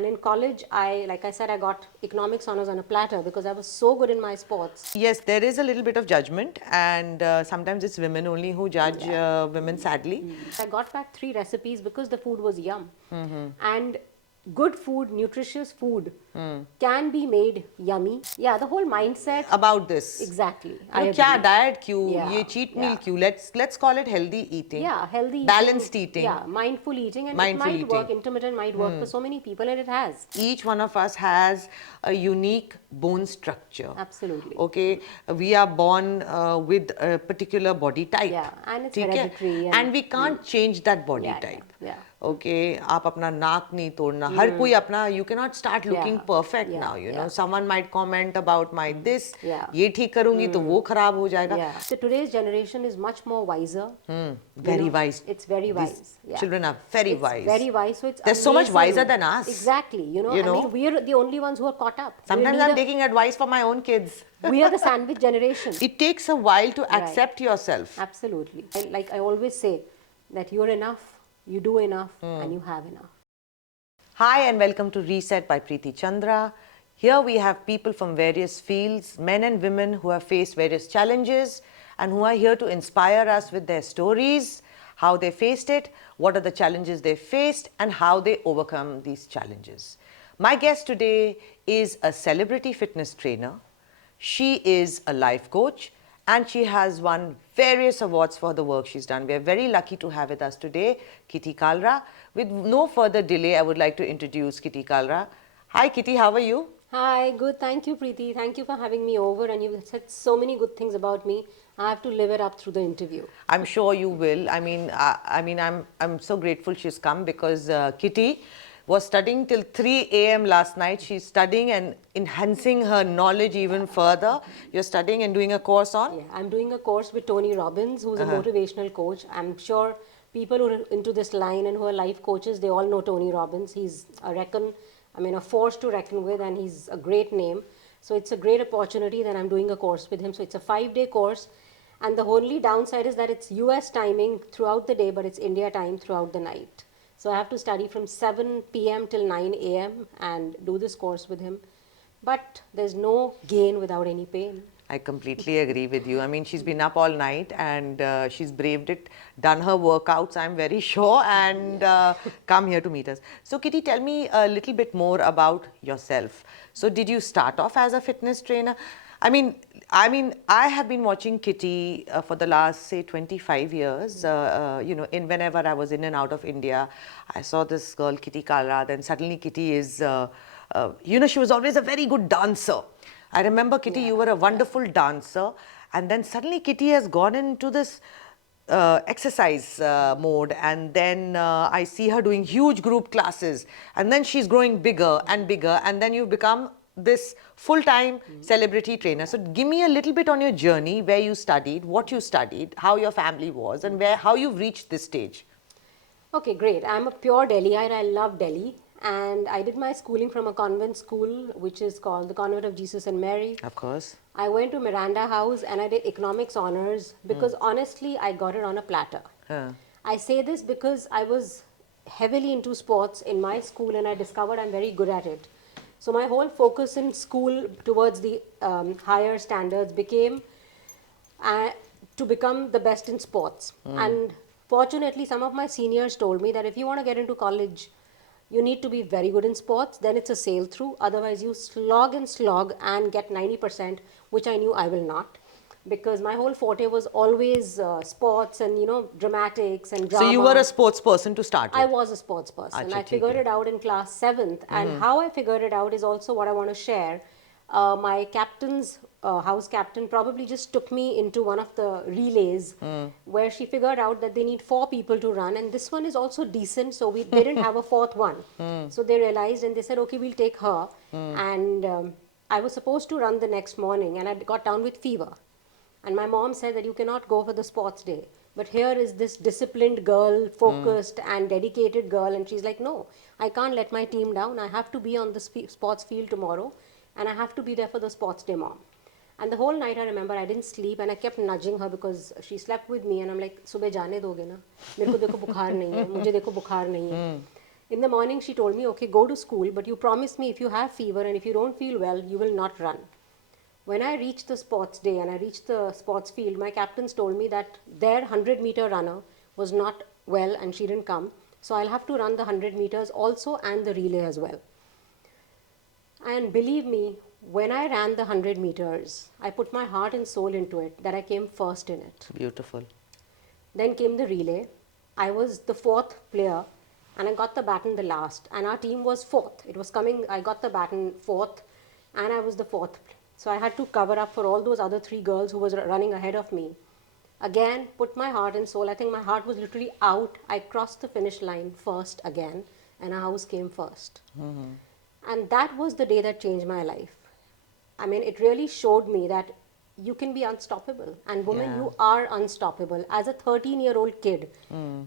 And in college, like I said, I got economics honors on a platter because I was so good in my sports. Yes, there is a little bit of judgment, and sometimes it's women only who judge women, sadly. I got back 3 recipes because the food was yum. And good food, nutritious food can be made yummy. Yeah, the whole mindset. About this. Exactly. I agree. क्या diet क्यों? Yeah, ये cheat meal yeah. क्यों? Let's call it healthy eating. Yeah, healthy balanced eating. eating. Yeah, mindful eating, and Mindful it might work. eating. Intermittent might work for so many people, and it has. Each one of us has a unique bone structure. Absolutely. Okay, we are born with a particular body type. Yeah, and it's ठीक है? hereditary. And we can't change that body Yeah, type. yeah. Okay, आप अपना नाक नहीं तोड़ना. हर कोई अपना, you cannot start looking perfect now. You know, someone might comment about my this. Yeah. ये ठीक करूँगी तो वो खराब हो जाएगा. Yeah. So today's generation is much more wiser. Very wise. It's very wise. These children are very wise. Very wise. So it's they're so much amazing. wiser than us. Exactly. You know, I mean, we're the only ones who are caught up. Sometimes I'm taking advice from my own kids. We are the sandwich generation. It takes a while to accept yourself. Absolutely. Like I always say, that you're enough, you do enough, and you have enough. Hi and welcome to Reset by Preeti Chandra. Here we have people from various fields, men and women who have faced various challenges and who are here to inspire us with their stories, how they faced it, what are the challenges they faced, and how they overcome these challenges. My guest today is a celebrity fitness trainer. She is a life coach and she has won various awards for the work she's done. We are very lucky to have with us today Kitty Kalra. With no further delay, I would like to introduce Kitty Kalra. Hi Kitty, how are you? Hi, good. Thank you, Preeti. Thank you for having me over, and you've said so many good things about me. I have to live it up through the interview. I'm sure you will. I'm so grateful she's come because Kitty was studying till 3 a.m. last night. She's studying and enhancing her knowledge even further. You're studying and doing a course on? Yeah, I'm doing a course with Tony Robbins, who's a motivational coach. I'm sure people who are into this line and who are life coaches, they all know Tony Robbins. He's a force to reckon with, and he's a great name. So it's a great opportunity that I'm doing a course with him. So it's a 5-day course. And the only downside is that it's US timing throughout the day, but it's India time throughout the night. So I have to study from 7 p.m. till 9 a.m. and do this course with him. But there's no gain without any pain. I completely agree with you. I mean, she's been up all night and she's braved it, done her workouts, I'm very sure, and come here to meet us. So Kitty, tell me a little bit more about yourself. So did you start off as a fitness trainer? I mean, I have been watching Kitty for the last, say, 25 years. Whenever I was in and out of India, I saw this girl, Kitty Kalra. Then suddenly Kitty is, she was always a very good dancer. I remember, Kitty, you were a wonderful dancer. And then suddenly Kitty has gone into this exercise mode, and then I see her doing huge group classes, and then she's growing bigger and bigger, and then you've become this full-time celebrity trainer. So give me a little bit on your journey, where you studied, what you studied, how your family was, and how you've reached this stage. Okay, great. I'm a pure Delhiite. I love Delhi. And I did my schooling from a convent school, which is called the Convent of Jesus and Mary. Of course. I went to Miranda House and I did economics honors because honestly, I got it on a platter. I say this because I was heavily into sports in my school and I discovered I'm very good at it. So my whole focus in school towards the higher standards became to become the best in sports. And fortunately, some of my seniors told me that if you want to get into college, you need to be very good in sports, then it's a sail through. Otherwise, you slog and get 90%, which I knew I will not. Because my whole forte was always sports and, dramatics and drama. So you were a sports person to start with? I was a sports person. I figured it out in class 7th. And how I figured it out is also what I want to share. My house captain probably just took me into one of the relays where she figured out that they need 4 people to run, and this one is also decent, so they didn't have a 4th one. So they realized and they said, okay, we'll take her. And I was supposed to run the next morning and I got down with fever. And my mom said that you cannot go for the sports day. But here is this disciplined girl, focused and dedicated girl, and she's like, no, I can't let my team down. I have to be on the sports field tomorrow. And I have to be there for the sports day, mom. And the whole night I remember I didn't sleep and I kept nudging her because she slept with me and I'm like, subah jaane doge na? Mere ko dekho bukhar nahi hai, mujhe dekho bukhar nahi hai. In the morning, she told me, okay, go to school, but you promise me if you have fever and if you don't feel well, you will not run. When I reached the sports day and I reached the sports field, my captains told me that their 100-meter runner was not well and she didn't come. So I'll have to run the 100 meters also and the relay as well. And believe me, when I ran the 100 meters, I put my heart and soul into it that I came first in it. Beautiful. Then came the relay. I was the fourth player and I got the baton the last. And our team was fourth. It was coming, I got the baton fourth and I was the fourth. So I had to cover up for all those other three girls who was running ahead of me. Again, put my heart and soul. I think my heart was literally out. I crossed the finish line first again and our house came first. And that was the day that changed my life. I mean, it really showed me that you can be unstoppable. And women, you are unstoppable. As a 13-year-old kid,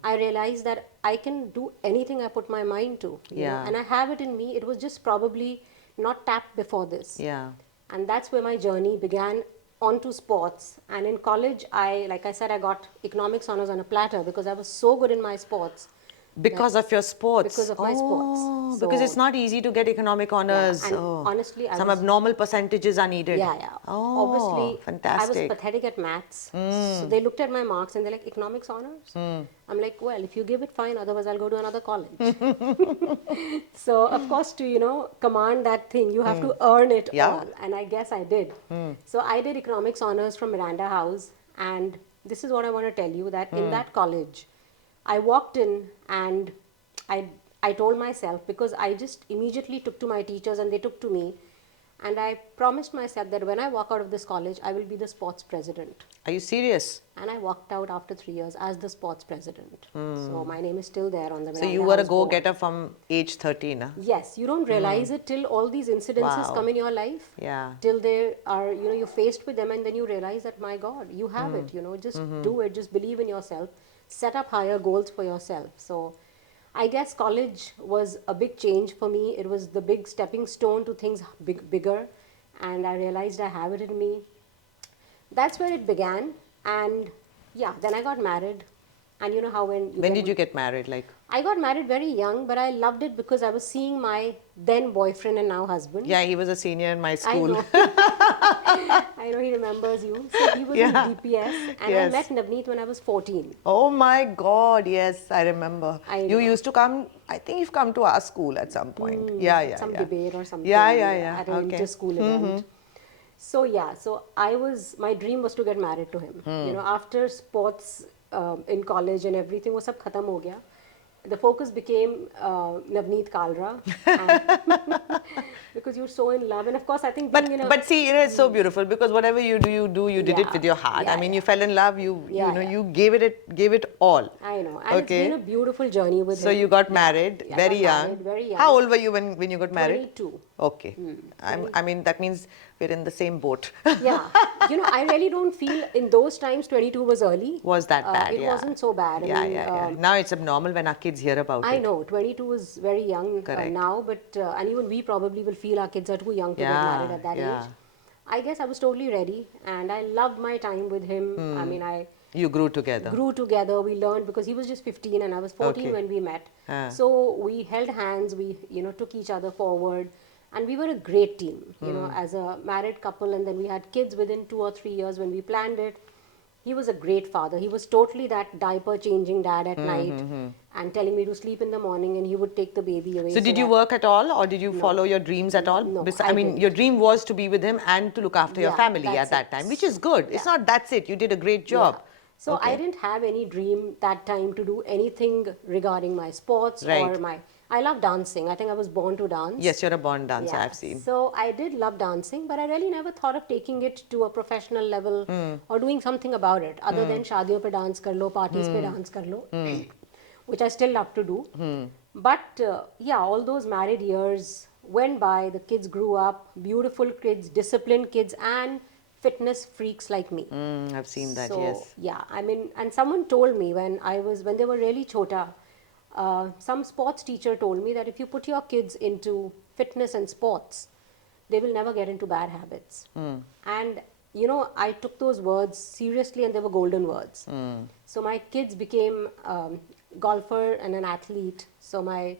I realized that I can do anything I put my mind to. You know? And I have it in me. It was just probably not tapped before this. And that's where my journey began onto sports. And in college, like I said, I got economics honors on a platter because I was so good in my sports. Because of your sports? Because of my sports. So, because it's not easy to get economic honors. And honestly, some abnormal percentages are needed. Obviously, fantastic. I was pathetic at maths. So they looked at my marks and they're like, economics honors? I'm like, well, if you give it, fine. Otherwise, I'll go to another college. So, of course, to, you know, command that thing, you have to earn it all. And I guess I did. So I did economics honors from Miranda House. And this is what I want to tell you, that in that college, I walked in and I told myself, because I just immediately took to my teachers and they took to me, and I promised myself that when I walk out of this college, I will be the sports president. Are you serious? And I walked out after 3 years as the sports president. So my name is still there on the Miranda So you were a House board. go-getter from age 13, huh? Yes, you don't realize it till all these incidences come in your life. Till they are, you know, you're faced with them and then you realize that, my God, you have it, you know, just do it, just believe in yourself. Set up higher goals for yourself. So I guess college was a big change for me. It was the big stepping stone to things bigger. And I realized I have it in me. That's where it began. And yeah, then I got married. And you know how when did you get married? Like, I got married very young, but I loved it because I was seeing my then boyfriend and now husband. Yeah, he was a senior in my school. I know. I know he remembers you. So he was in DPS and I met Navneet when I was 14. Oh my God, yes, I remember. You used to come, I think you've come to our school at some point. Some debate or something. At an inter-school event. So yeah, so my dream was to get married to him. You know, after sports in college and everything was sab khatam ho gaya. The focus became Navneet Kalra because you're so in love, and of course I think but see, it's so beautiful because whatever you do you did it with your heart. I mean, you fell in love, you gave it all. I know, and it's been a beautiful journey with him. So you got married very young. How old were you when you got married? 22. Okay. I mean, that means we're in the same boat. Yeah. You know, I really don't feel in those times 22 was early. Was that bad? It wasn't so bad. Now it's abnormal when our kids hear about it. I know. 22 is very young now, but and even we probably will feel our kids are too young to get married at that age. I guess I was totally ready and I loved my time with him. I mean, You grew together. We learned because he was just 15 and I was 14 when we met. So we held hands, we, took each other forward. And we were a great team, as a married couple. And then we had kids within 2 or 3 years when we planned it. He was a great father. He was totally that diaper changing dad at night and telling me to sleep in the morning and he would take the baby away. So did you work at all or did you follow your dreams at all? No, I mean, your dream was to be with him and to look after your family at that time, which is good. It's not that's it. You did a great job. So I didn't have any dream that time to do anything regarding my sports or my... I love dancing. I think I was born to dance. Yes, you're a born dancer, I've seen. So I did love dancing, but I really never thought of taking it to a professional level or doing something about it other than shaadiyon pe dance kar lo, parties pe dance kar lo, which I still love to do. But all those married years went by, the kids grew up, beautiful kids, disciplined kids and fitness freaks like me. I've seen that, so, yes. Yeah, I mean, and someone told me when they were really chota, some sports teacher told me that if you put your kids into fitness and sports, they will never get into bad habits. And, I took those words seriously and they were golden words. So my kids became golfer and an athlete. So my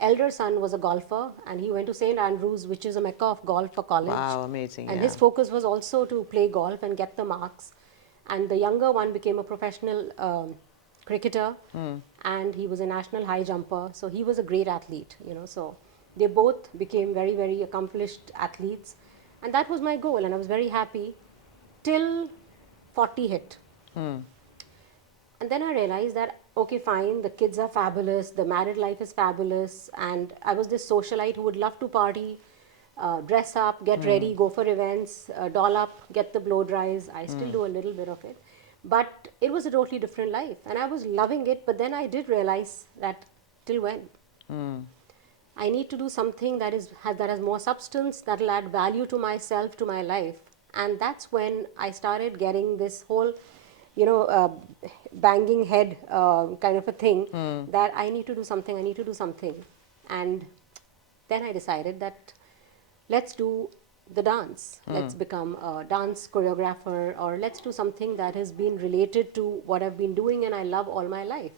elder son was a golfer, and he went to St. Andrews, which is a mecca of golf for college. Wow, amazing. And Yeah. his focus was also to play golf and get the marks. And the younger one became a professional cricketer, and he was a national high jumper. So he was a great athlete, you know. So they both became very, very accomplished athletes, and that was my goal, and I was very happy till 40 hit. And then I realized that, okay, fine, the kids are fabulous, the married life is fabulous, and I was this socialite who would love to party, dress up, get ready, go for events, doll up, get the blow dries. I still do a little bit of it. But it was a totally different life, and I was loving it, but then I did realize that till when? I need to do something that has more substance, that will add value to myself, to my life. And that's when I started getting this whole, you know, banging head kind of a thing, that I need to do something, I need to do something. And then I decided that let's do the dance. Let's become a dance choreographer, or let's do something that has been related to what I've been doing and I love all my life.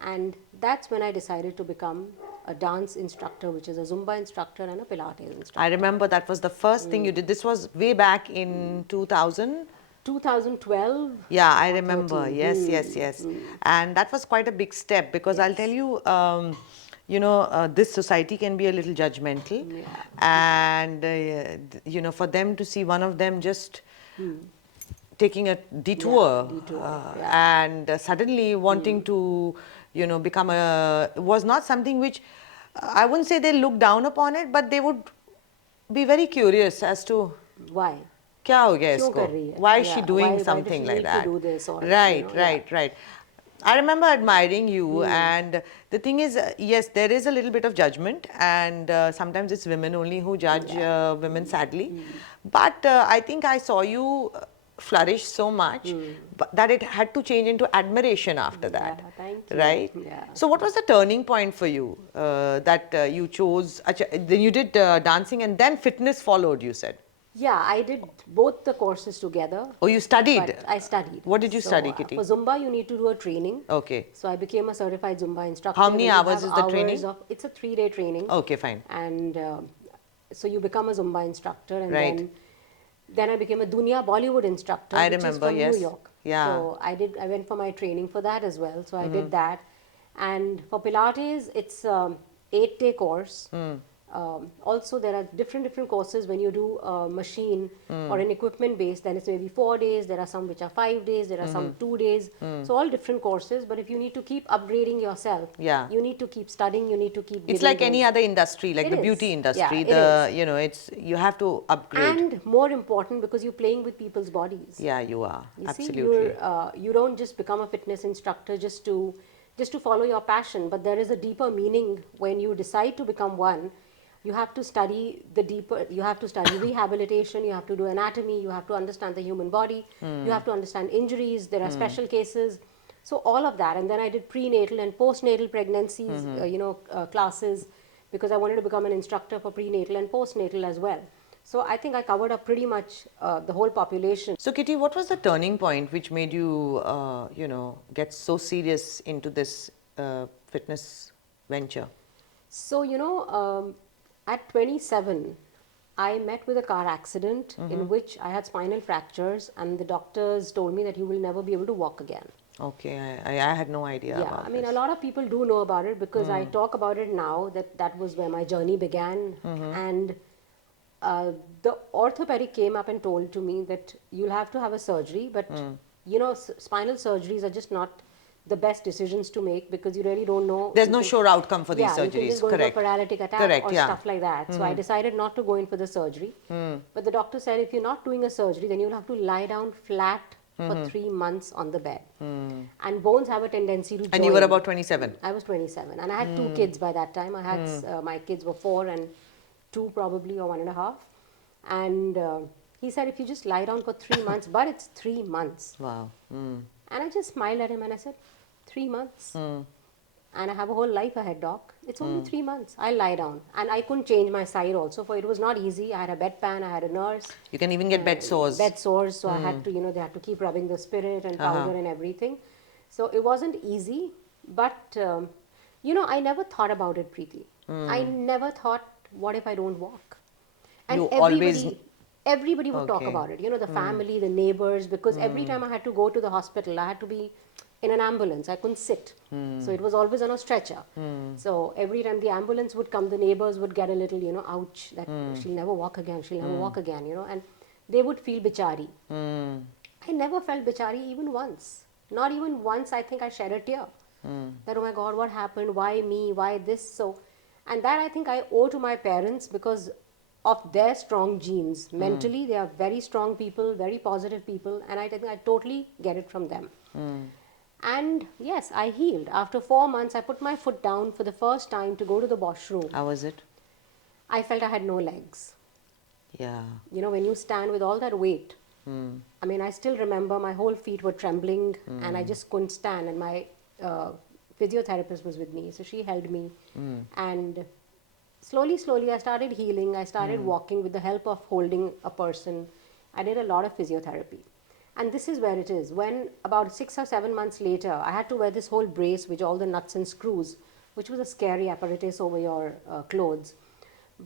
And that's when I decided to become a dance instructor, which is a Zumba instructor and a Pilates instructor. I remember that was the first thing you did. This was way back in 2000. 2012. Yeah, I remember. 13. Yes. And that was quite a big step, because I'll tell you, you know, this society can be a little judgmental. And, you know, for them to see one of them just taking a detour, and suddenly wanting to, you know, become was not something which, I wouldn't say they look down upon it, but they would be very curious as to Why? क्या हो गया इसको? Why is she doing something like that? Do this, or, right. I remember admiring you, Hmm. and the thing is, yes, there is a little bit of judgment, and sometimes it's women only who judge women, sadly. But I think I saw you flourish so much that it had to change into admiration after that. Thank you. Right? Yeah. So what was the turning point for you, that you chose, then you did dancing and then fitness followed, you said? Yeah, I did both the courses together. Oh, you studied? But I studied. What did you study, Kitty? For Zumba, you need to do a training. Okay. So I became a certified Zumba instructor. How many where you hours have is the training? It's a 3-day training. Okay, fine. And so you become a Zumba instructor, and Right. then I became a Dunya Bollywood instructor, I which remember, is from yes. New York. Yeah. So I went for my training for that as well. So I did that. And for Pilates, it's 8-day course. Also, there are different courses. When you do a machine or an equipment base, then it's maybe 4 days. There are some which are 5 days. There are some 2 days. So all different courses. But if you need to keep upgrading yourself, you need to keep studying. You need to keep. It's like any other industry, like the beauty industry. You know, it's you have to upgrade. And more important, because you're playing with people's bodies. Yeah, you are. You Absolutely. see, you don't just become a fitness instructor just to follow your passion, but there is a deeper meaning when you decide to become one. You have to study you have to study rehabilitation, you have to do anatomy, you have to understand the human body, you have to understand injuries, there are special cases. So all of that. And then I did prenatal and postnatal pregnancies, classes, because I wanted to become an instructor for prenatal and postnatal as well. So I think I covered up pretty much the whole population. So Kitty, what was the turning point which made you, get so serious into this fitness venture? So, at 27, I met with a car accident in which I had spinal fractures, and the doctors told me that you will never be able to walk again. Okay, I had no idea about Yeah, I mean, this. a lot of people do know about it, because I talk about it now, that was where my journey began. And the orthopedic came up and told to me that you'll have to have a surgery, but spinal surgeries are just not the best decisions to make, because you really don't know. There's no sure outcome for these surgeries. You can just go into a paralytic attack or stuff like that. So I decided not to go in for the surgery. But the doctor said, if you're not doing a surgery, then you'll have to lie down flat for 3 months on the bed. And bones have a tendency to join. And you were about 27? I was 27. And I had 2 kids by that time. I had, my kids were 4 and 2 probably, or 1.5. And he said, if you just lie down for 3 months, but it's 3 months. Wow. And I just smiled at him and I said, 3 months? And I have a whole life ahead, doc. It's only 3 months. I'll lie down. And I couldn't change my side also, for it was not easy. I had a bedpan, I had a nurse. You can even get bed sores. Bed sores, so I had to, they had to keep rubbing the spirit and powder and everything. So it wasn't easy, but You know, I never thought about it, Preeti. I never thought, what if I don't walk? And You always... everybody would talk Okay. about it. You know, the family, the neighbors, because every time I had to go to the hospital, I had to be in an ambulance. I couldn't sit. So it was always on a stretcher. So every time the ambulance would come, the neighbors would get a little, you know, ouch, that she'll never walk again, she'll never walk again, you know, and they would feel bichari. I never felt bichari even once. Not even once I think I shed a tear. That, oh my God, what happened? Why me? Why this? So, and that I think I owe to my parents because of their strong genes. Mentally, they are very strong people, very positive people, and I think I totally get it from them. And yes, I healed. After 4 months, I put my foot down for the first time to go to the washroom. How was it? I felt I had no legs. Yeah. You know, when you stand with all that weight, I mean, I still remember my whole feet were trembling and I just couldn't stand. And my physiotherapist was with me, so she held me. And slowly, slowly, I started healing. I started walking with the help of holding a person. I did a lot of physiotherapy. And this is where it is. When about 6 or 7 months later, I had to wear this whole brace with all the nuts and screws, which was a scary apparatus over your clothes.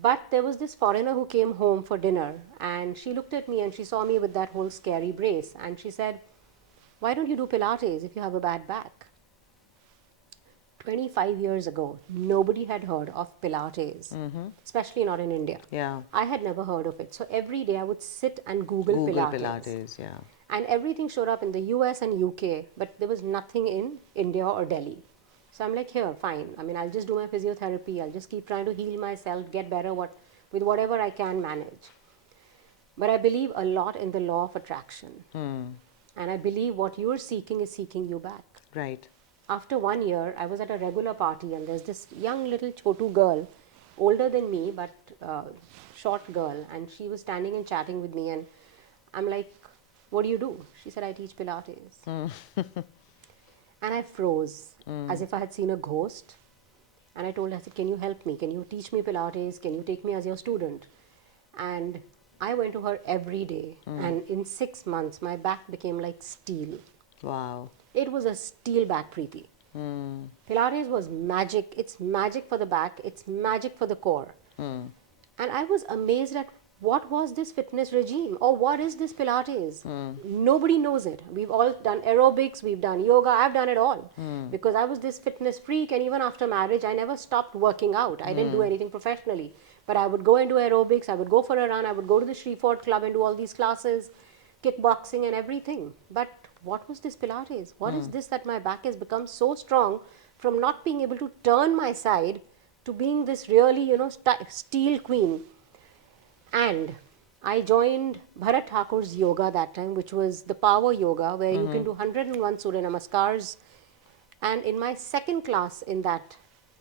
But there was this foreigner who came home for dinner and she looked at me and she saw me with that whole scary brace and she said, why don't you do Pilates if you have a bad back? 25 years ago, nobody had heard of Pilates, especially not in India. Yeah. I had never heard of it. So every day I would sit and Google Pilates. Yeah. And everything showed up in the US and UK, but there was nothing in India or Delhi. So I'm like, here, fine. I mean, I'll just do my physiotherapy. I'll just keep trying to heal myself, get better with whatever I can manage. But I believe a lot in the law of attraction. And I believe what you're seeking is seeking you back. Right. After 1 year, I was at a regular party and there's this young little chotu girl, older than me, but short girl. And she was standing and chatting with me and I'm like, what do you do? She said, I teach Pilates. And I froze as if I had seen a ghost. And I told her, I said, can you help me? Can you teach me Pilates? Can you take me as your student? And I went to her every day. And in 6 months, my back became like steel. Wow. It was a steel back, Preeti. Pilates was magic. It's magic for the back. It's magic for the core. And I was amazed at what was this fitness regime or what is this Pilates? Nobody knows it. We've all done aerobics, we've done yoga, I've done it all. Because I was this fitness freak and even after marriage, I never stopped working out. I didn't do anything professionally. But I would go and do aerobics, I would go for a run, I would go to the Shreveport Club and do all these classes, kickboxing and everything. But what was this Pilates? What is this that my back has become so strong from not being able to turn my side to being this really, you know, steel queen? And I joined Bharat Thakur's yoga that time, which was the power yoga, where you can do 101 Surya Namaskars. And in my second class in that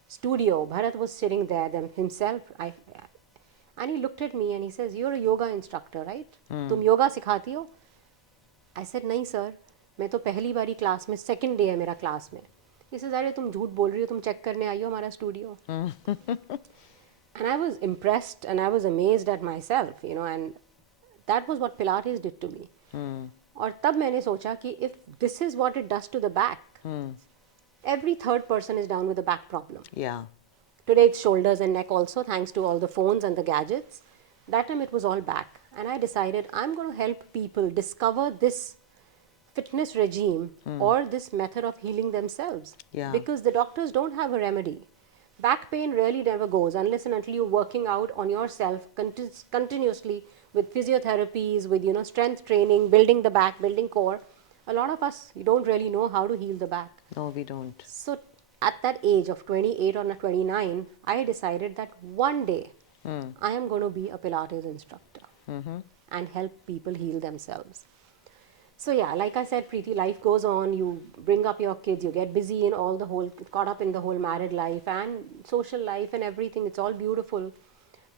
studio, Bharat was sitting there himself. And he looked at me and he says, you're a yoga instructor, right? Tum yoga sikhati ho? I said, nahi sir, मैं तो पहली बारी class में second day है मेरा class में. He says, अरे तुम झूठ बोल रही हो, तुम चेक करने आई हो हमारा studio. And I was impressed and I was amazed at myself, you know, and that was what Pilates did to me. और तब मैंने सोचा कि if this is what it does to the back, every third person is down with a back problem. Yeah. Today it's shoulders and neck also, thanks to all the phones and the gadgets. That time it was all back. And I decided I'm going to help people discover this fitness regime or this method of healing themselves. Yeah. Because the doctors don't have a remedy. Back pain really never goes unless and until you're working out on yourself continuously with physiotherapies, with, you know, strength training, building the back, building core. A lot of us, we don't really know how to heal the back. No, we don't. So at that age of 28 or 29, I decided that one day I am going to be a Pilates instructor and help people heal themselves. So yeah, like I said, Preeti, life goes on. You bring up your kids, you get busy in caught up in the whole married life and social life and everything. It's all beautiful.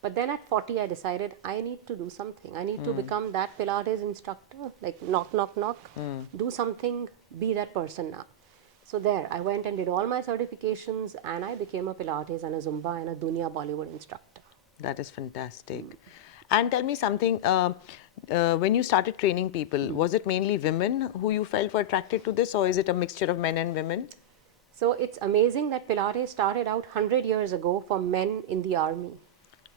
But then at 40, I decided I need to do something. I need to become that Pilates instructor, like knock, knock, knock, do something, be that person now. So there, I went and did all my certifications and I became a Pilates and a Zumba and a Dunia Bollywood instructor. That is fantastic. And tell me something, when you started training people, was it mainly women who you felt were attracted to this, or is it a mixture of men and women? So it's amazing that Pilates started out 100 years ago for men in the army.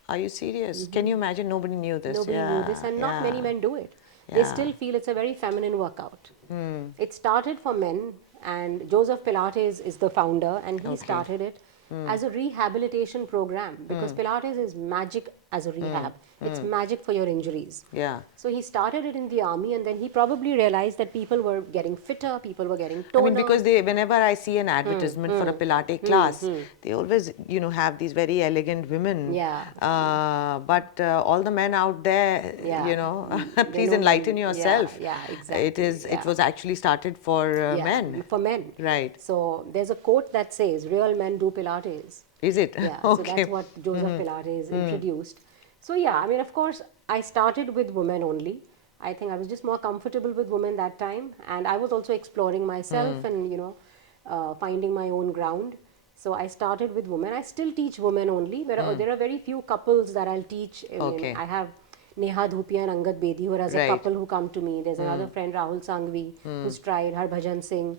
Are you serious? Can you imagine? Nobody knew this. Nobody knew this, and not many men do it. They Yeah. still feel it's a very feminine workout. It started for men, and Joseph Pilates is the founder, and he started it as a rehabilitation program because Pilates is magic as a rehab. It's magic for your injuries. Yeah. So he started it in the army, and then he probably realized that people were getting fitter, people were getting toner. I mean, because they, whenever I see an advertisement for a Pilates class, they always, have these very elegant women. Yeah. All the men out there, Yeah. please know- enlighten yourself. Yeah, exactly. It was actually started for men. For men. Right. So there's a quote that says, "Real men do Pilates." Is it? Yeah, Okay. so that's what Joseph Pilates introduced. So yeah, I mean, of course, I started with women only. I think I was just more comfortable with women that time, and I was also exploring myself and finding my own ground. So I started with women. I still teach women only. There are very few couples that I'll teach. I mean, Okay. I have Neha Dhupia and Angad Bedi, who are as a Right. couple who come to me. There's another friend, Rahul Sangvi, who's tried, Harbhajan Singh.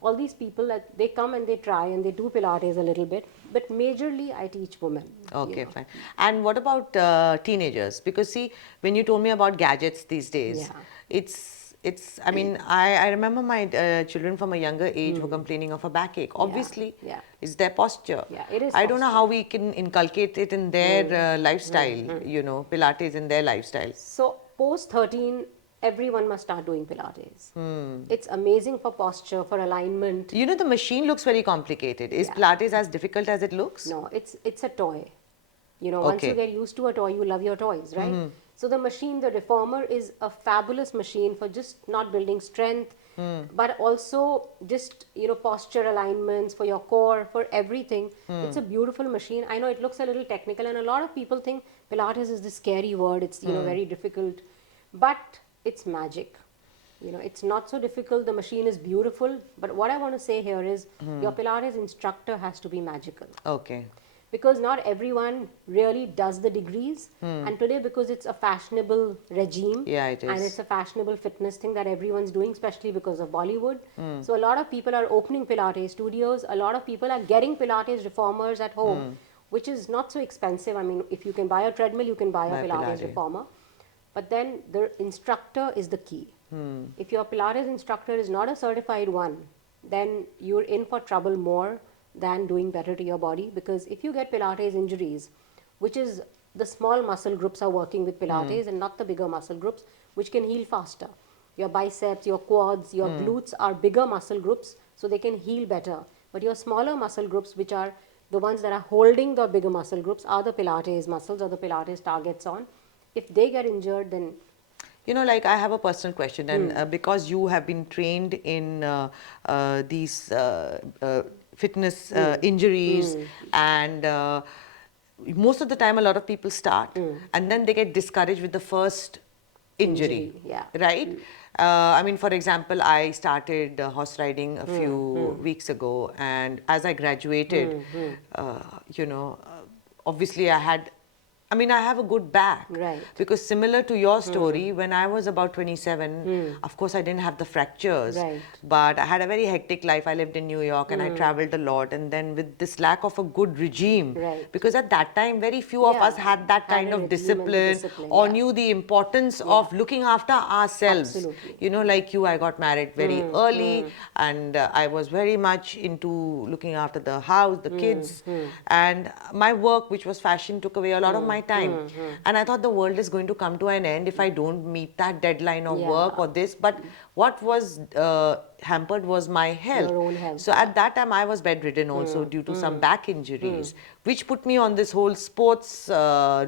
All these people, they come and they try and they do Pilates a little bit. But majorly, I teach women. Okay, fine. And what about teenagers? Because see, when you told me about gadgets these days, Yeah. I mean, I remember my children from a younger age were complaining of a backache. Obviously, yeah. it's their posture. Yeah, it is I don't know posture. how we can inculcate it in their lifestyle, Pilates in their lifestyle. So, post 13, everyone must start doing Pilates. It's amazing for posture, for alignment. You know, the machine looks very complicated. Is Pilates as difficult as it looks? No, it's a toy. Once you Okay. get used to a toy, you love your toys, right? So the machine, the reformer, is a fabulous machine for just not building strength, but also just posture alignments for your core, for everything. It's a beautiful machine. I know it looks a little technical, and a lot of people think Pilates is this scary word. It's very difficult, but it's magic. It's not so difficult. The machine is beautiful, but what I want to say here is your Pilates instructor has to be magical. Okay. Because not everyone really does the degrees, and today, because it's a fashionable regime, Yeah, it and is. it's a fashionable fitness thing that everyone's doing, especially because of Bollywood. So a lot of people are opening Pilates studios. A lot of people are getting Pilates reformers at home, which is not so expensive. I mean, if you can buy a treadmill, you can buy a Pilates reformer. But then the instructor is the key. If your Pilates instructor is not a certified one, then you're in for trouble more than doing better to your body, because if you get Pilates injuries, which is the small muscle groups are working with Pilates and not the bigger muscle groups, which can heal faster. Your biceps, your quads, your glutes are bigger muscle groups, so they can heal better. But your smaller muscle groups, which are the ones that are holding the bigger muscle groups, are the Pilates muscles or the Pilates targets on. If they get injured, then Like I have a personal question, and because you have been trained in these fitness injuries, and most of the time a lot of people start and then they get discouraged with the first injury. yeah. Right? I mean, for example, I started horse riding a few weeks ago, and as I graduated, obviously I have a good back. Right. Because similar to your story, when I was about 27, of course I didn't have the fractures. Right. But I had a very hectic life. I lived in New York and I traveled a lot. And then with this lack of a good regime, Right. because at that time, very few of us had that Had kind a of regime and discipline or yeah. knew the importance of looking after ourselves. Absolutely. Like you, I got married very early, and I was very much into looking after the house, the kids, and my work, which was fashion, took away a lot of my time. And I thought the world is going to come to an end if I don't meet that deadline of work or this. But what was hampered was my health. Your own health, So at that time I was bedridden also due to some back injuries, which put me on this whole sports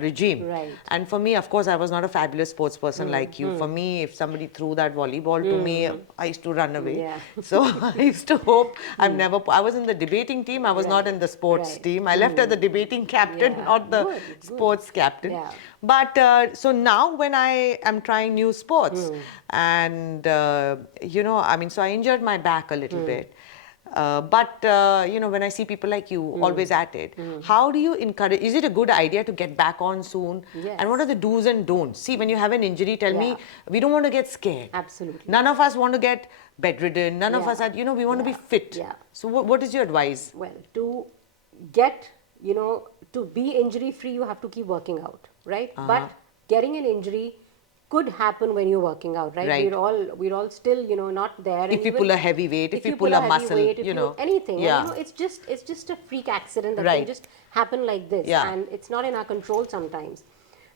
regime. Right. And for me, of course, I was not a fabulous sports person like you. For me, if somebody threw that volleyball to me, I used to run away. Yeah. So I used to hope I was in the debating team. I was not in the sports Right. team. I left as the debating captain, Yeah. not the Good. sports captain. Yeah. But so now when I am trying new sports, and so I injured my back a little bit. But you know, when I see people like you always at it, how do you encourage? Is it a good idea to get back on soon? Yes. And what are the do's and don'ts? See, when you have an injury, tell me, we don't want to get scared. Absolutely. None of us want to get bedridden. None of us are, you know, we want to be fit. Yeah. So what is your advice? Well, to get, you know, to be injury free, you have to keep working out, right? But getting an injury could happen when you're working out, right? Right. We're all still, you know, not there. If we pull a heavy weight, if we pull a heavy muscle, weight, if you know. anything. Yeah. And, you know, it's just a freak accident that Right. can just happen like this, Yeah. and it's not in our control sometimes.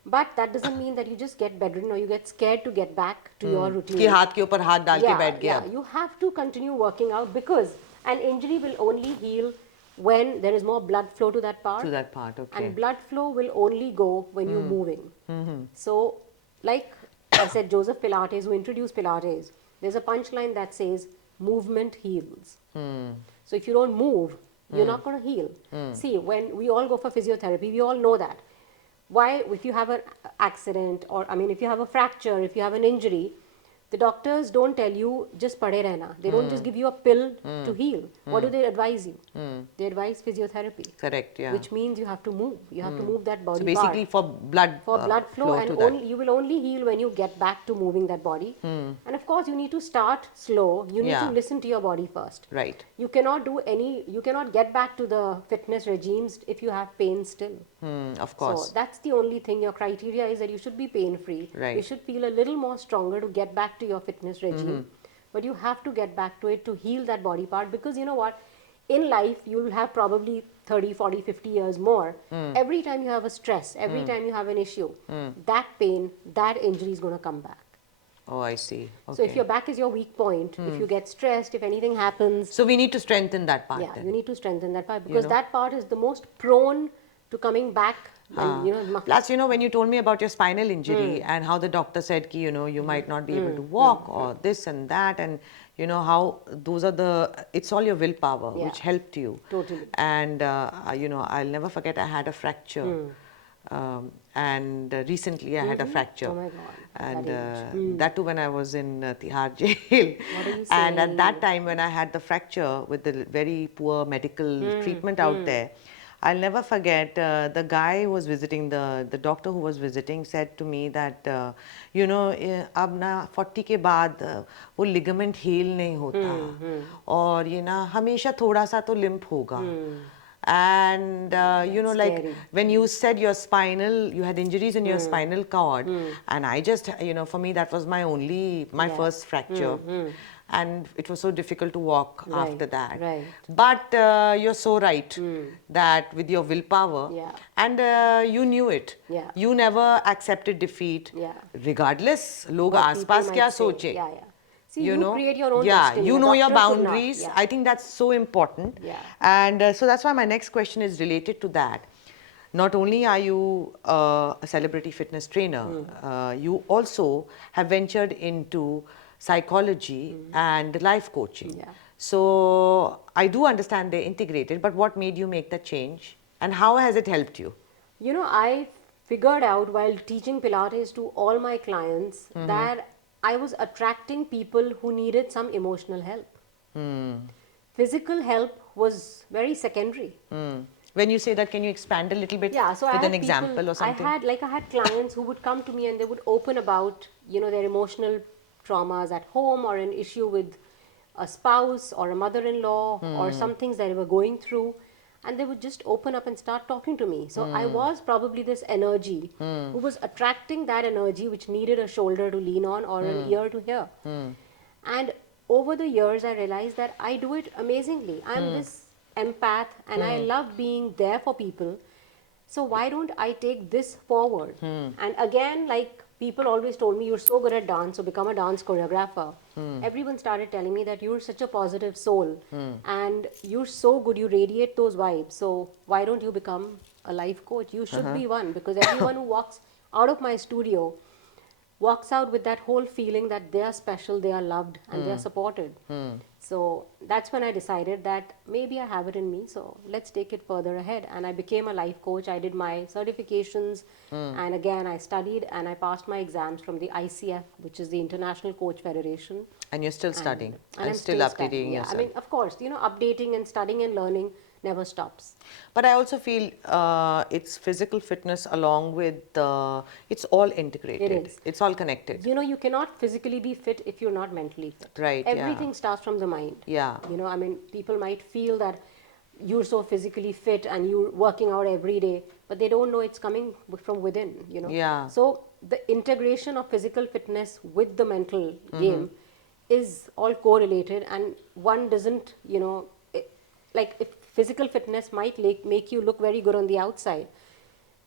But that doesn't mean that you just get bedridden or you get scared to get back to your routine. कि हाथ के ऊपर हाथ डाल के बैठ गया. You have to continue working out because an injury will only heal when there is more blood flow to that part. To that part, okay. And blood flow will only go when you're moving. So, like I said, Joseph Pilates, who introduced Pilates, there's a punchline that says, movement heals. So if you don't move, you're not going to heal. See, when we all go for physiotherapy, we all know that. Why, if you have an accident, or I mean, if you have a fracture, if you have an injury, the doctors don't tell you just pade rehna. They don't just give you a pill to heal. What do they advise you? They advise physiotherapy. Correct, yeah. Which means you have to move. You have to move that body So basically part. for blood Blood flow, and to that. you will only heal when you get back to moving that body. And of course, you need to start slow. You need Yeah. to listen to your body first. Right. You cannot get back to the fitness regimes if you have pain still. Of course. So that's the only thing. Your criteria is that you should be pain free. Right. You should feel a little more stronger to get back to your fitness regime. But you have to get back to it to heal that body part, because you know what? In life, you'll have probably 30, 40, 50 years more. Every time you have a stress, every time you have an issue, that pain, that injury is going to come back. Oh, I see. Okay. So if your back is your weak point, if you get stressed, if anything happens, So we need to strengthen that part yeah, then. you need to strengthen that part, because know. that part is the most prone to coming back. And, you know, Plus, you know, when you told me about your spinal injury and how the doctor said, ki, you know, you might not be able to walk or this and that, and you know how those are it's all your willpower which helped you. Totally. And, you know, I'll never forget I had a fracture. And recently I had a fracture. Oh my God. And that too when I was in Tihar jail. What are you And at saying? that time when I had the fracture with the very poor medical treatment out there, I'll never forget the guy who was visiting, the doctor who was visiting said to me that, you know, अब ना 40 के बाद वो ligament heal नहीं होता और ये ना हमेशा थोड़ा सा तो limp होगा. And you know, like scary. when you said you had injuries in your spinal cord, and I just, you know, for me that was my first fracture. And it was so difficult to walk after that. Right. But you're so right that with your willpower, and you knew it. Yeah. You never accepted defeat, regardless. लोग What people आसपास might क्या say. सोचे? Yeah. See, you create your own yeah, destiny. you A know your doctor could not. boundaries. Yeah. I think that's so important. Yeah. And so that's why my next question is related to that. Not only are you a celebrity fitness trainer, you also have ventured into psychology and life coaching. Yeah. So I do understand they're integrated, but what made you make that change? And how has it helped you? You know, I figured out while teaching Pilates to all my clients that I was attracting people who needed some emotional help. Physical help was very secondary. When you say that, can you expand a little bit So with I an had example people, or something? I had clients who would come to me and they would open about, you know, their emotional traumas at home, or an issue with a spouse or a mother-in-law, or some things that they were going through, and they would just open up and start talking to me. So I was probably this energy who was attracting that energy which needed a shoulder to lean on or an ear to hear. And over the years I realized that I do it amazingly. I'm this empath and I love being there for people. So why don't I take this forward? And again, like people always told me, you're so good at dance, so become a dance choreographer. Everyone started telling me that you're such a positive soul and you're so good, you radiate those vibes. So why don't you become a life coach? You should be one, because everyone who walks out of my studio walks out with that whole feeling that they are special, they are loved, and they are supported. So that's when I decided that maybe I have it in me, so let's take it further ahead. And I became a life coach. I did my certifications, and again I studied and I passed my exams from the ICF, which is the International Coach Federation. And you're still studying And I'm still still updating studying. Yeah, yourself. I mean, of course, updating and studying and learning never stops. But I also feel it's physical fitness along with it's all integrated. It is. It's all connected. You cannot physically be fit if you're not mentally fit. Right, yeah. Everything starts from the mind. Yeah. I mean, people might feel that you're so physically fit and you're working out every day, but they don't know it's coming from within. Yeah. So the integration of physical fitness with the mental game is all correlated, and one doesn't, like if physical fitness might make you look very good on the outside,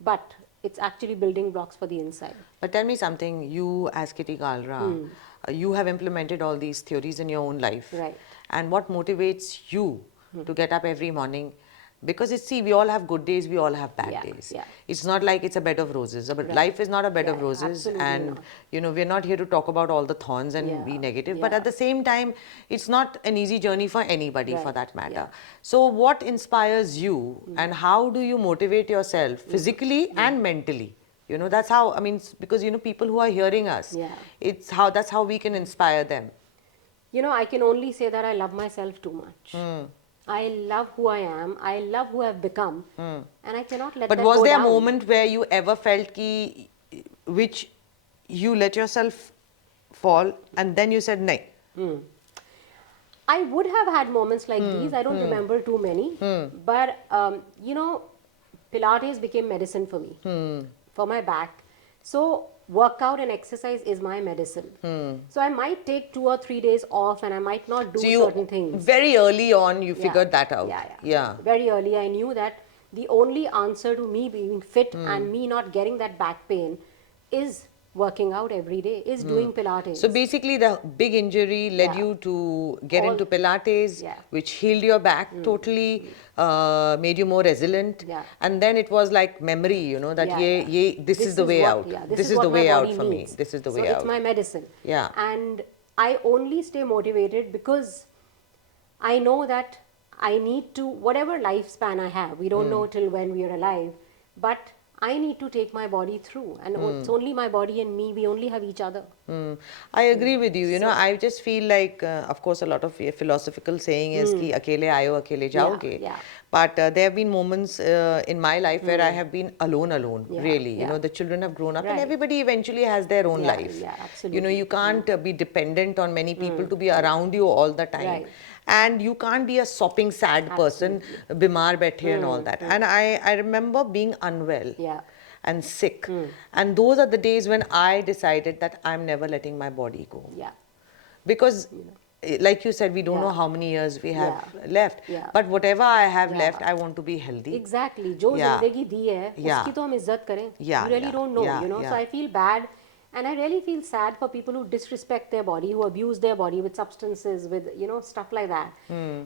but it's actually building blocks for the inside. But tell me something, you as Kitty Kalra, you have implemented all these theories in your own life. Right. And what motivates you to get up every morning? Because we all have good days, we all have bad days. Yeah. It's not like it's a bed of roses. But life is not a bed of roses. Absolutely And, not. we're not here to talk about all the thorns and be negative. But Yeah. at the same time, it's not an easy journey for anybody for Right. that matter. Yeah. So what inspires you and how do you motivate yourself physically and mentally? That's how, I mean, because, people who are hearing us, that's how we can inspire them. I can only say that I love myself too much. I love who I am. I love who I've become. And I cannot let But that was go there down. a moment where you ever felt which you let yourself fall and then you said, "Nahi"? I would have had moments like these. I don't remember too many. But, Pilates became medicine for me, for my back. So workout and exercise is my medicine. So I might take 2 or 3 days off and I might not do certain things. Very early on, you Yeah. figured that out. Yeah. Very early, I knew that the only answer to me being fit and me not getting that back pain is working out every day, is doing Pilates. So basically, the big injury led you to get into Pilates, which healed your back totally, made you more resilient. And then it was like memory, that this is the way out. This is the way out for me. This is the way out. So it's my medicine. Yeah. And I only stay motivated because I know that I need to, whatever lifespan I have, we don't know till when we are alive, but I need to take my body through, and it's only my body and me, we only have each other. I agree with you. I just feel like, of course, a lot of philosophical saying is ki akele aayo, akele jaoge. Yeah. But there have been moments in my life where I have been alone, really. Yeah. The children have grown up and Right. everybody eventually has their own Yeah, life. yeah, absolutely. You can't be dependent on many people to be around you all the time. Right. And you can't be a sopping sad person, bimar baithe and all that. And I remember being unwell. Yeah. And sick. And those are the days when I decided that I'm never letting my body go. Yeah. Because, like you said, we don't know how many years we have left. Yeah. But whatever I have left, I want to be healthy. Exactly. जो जिंदगी दी है, उसकी तो हम इज्जत करें. Yeah, You really don't know, yeah. So I feel bad, and I really feel sad for people who disrespect their body, who abuse their body with substances, with stuff like that.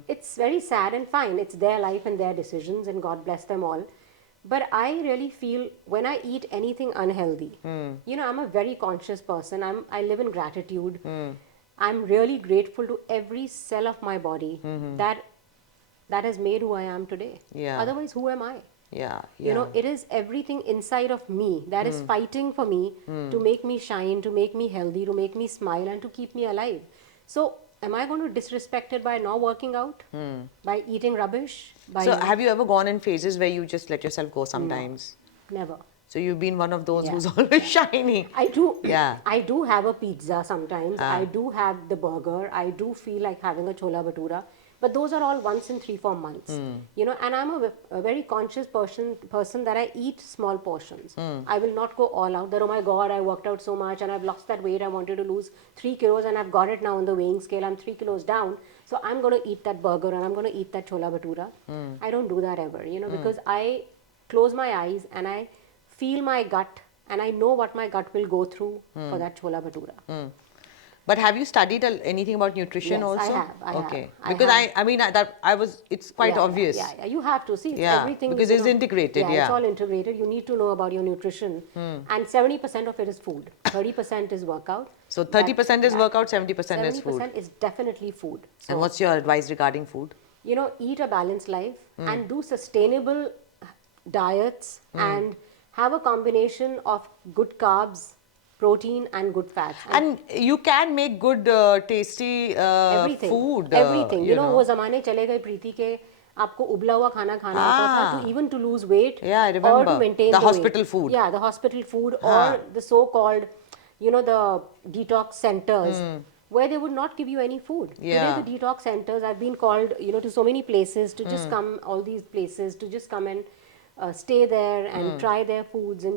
It's very sad and fine. It's their life and their decisions, and God bless them all. But I really feel when I eat anything unhealthy, I'm a very conscious person. I live in gratitude. I'm really grateful to every cell of my body that has made who I am today. Yeah. Otherwise, who am I? Yeah. It is everything inside of me that is fighting for me to make me shine, to make me healthy, to make me smile, and to keep me alive. So, am I going to disrespect it by not working out? By eating rubbish? So, have you ever gone in phases where you just let yourself go sometimes? No, never. So, you've been one of those who's always shining. I do. Yeah. I do have a pizza sometimes. I do have the burger. I do feel like having a chola bhatura. But those are all once in 3-4 months. And I'm a very conscious person that I eat small portions. I will not go all out that, oh my God, I worked out so much and I've lost that weight. I wanted to lose 3 kilos and I've got it now on the weighing scale. I'm 3 kilos down. So I'm going to eat that burger and I'm going to eat that chola bhatura. I don't do that ever, because I close my eyes and I feel my gut and I know what my gut will go through for that chola bhatura. But have you studied anything about nutrition Yes, also? I have. Okay. I Because have. I mean, it's quite obvious. Yeah. You have to see. It's Yeah, everything. because it's integrated, Yeah, it's yeah. all integrated. You need to know about your nutrition, and 70% of it is food. 30% is workout. So 30% is workout, 70% is food. 70% is definitely food. So, And what's your advice regarding food? eat a balanced life and do sustainable diets and have a combination of good carbs, protein, and good fats. And you can make good, tasty everything, food. everything. वो ज़माने चले गए प्रीति के आपको उबला हुआ खाना खाना होता था to even to lose weight Yeah, I or remember. to maintain The the hospital weight. food. Yeah, the hospital food or the so-called, the detox centers where they would not give you any food. Yeah. Today the detox centers, I've been called, to so many places to just come, all these places to just come and stay there and try their foods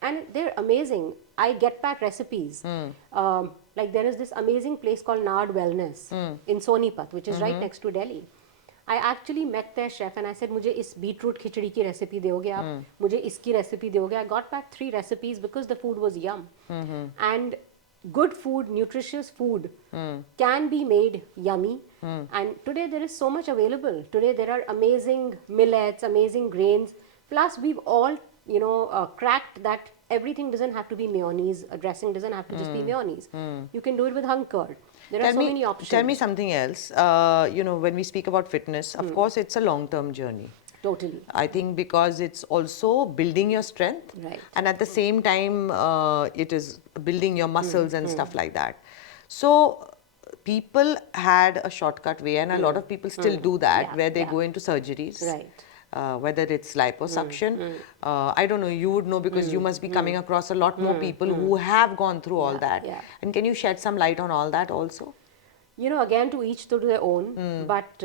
and they're amazing. I get back recipes. Like there is this amazing place called Nard Wellness in Sonipat, which is right next to Delhi. I actually met their chef and I said, मुझे इस beetroot खिचड़ी की recipe दोगे आप, मुझे इसकी recipe दोगे. I got back 3 recipes because the food was yum. And good food, nutritious food can be made yummy. And today there is so much available. Today there are amazing millets, amazing grains. Plus we've all, cracked that everything doesn't have to be mayonnaise. A dressing doesn't have to just be mayonnaise. You can do it with hung curd. There are so many options. Tell me something else. When we speak about fitness, of course, it's a long-term journey. Totally. I think because it's also building your strength, Right. and at the same time, it is building your muscles and stuff like that. So people had a shortcut way, and a lot of people still do that, Yeah, where they yeah. go into surgeries. Right. Whether it's liposuction, I don't know, you would know because you must be coming across a lot more people who have gone through all that. yeah. And can you shed some light on all that also? Again, to each to their own, but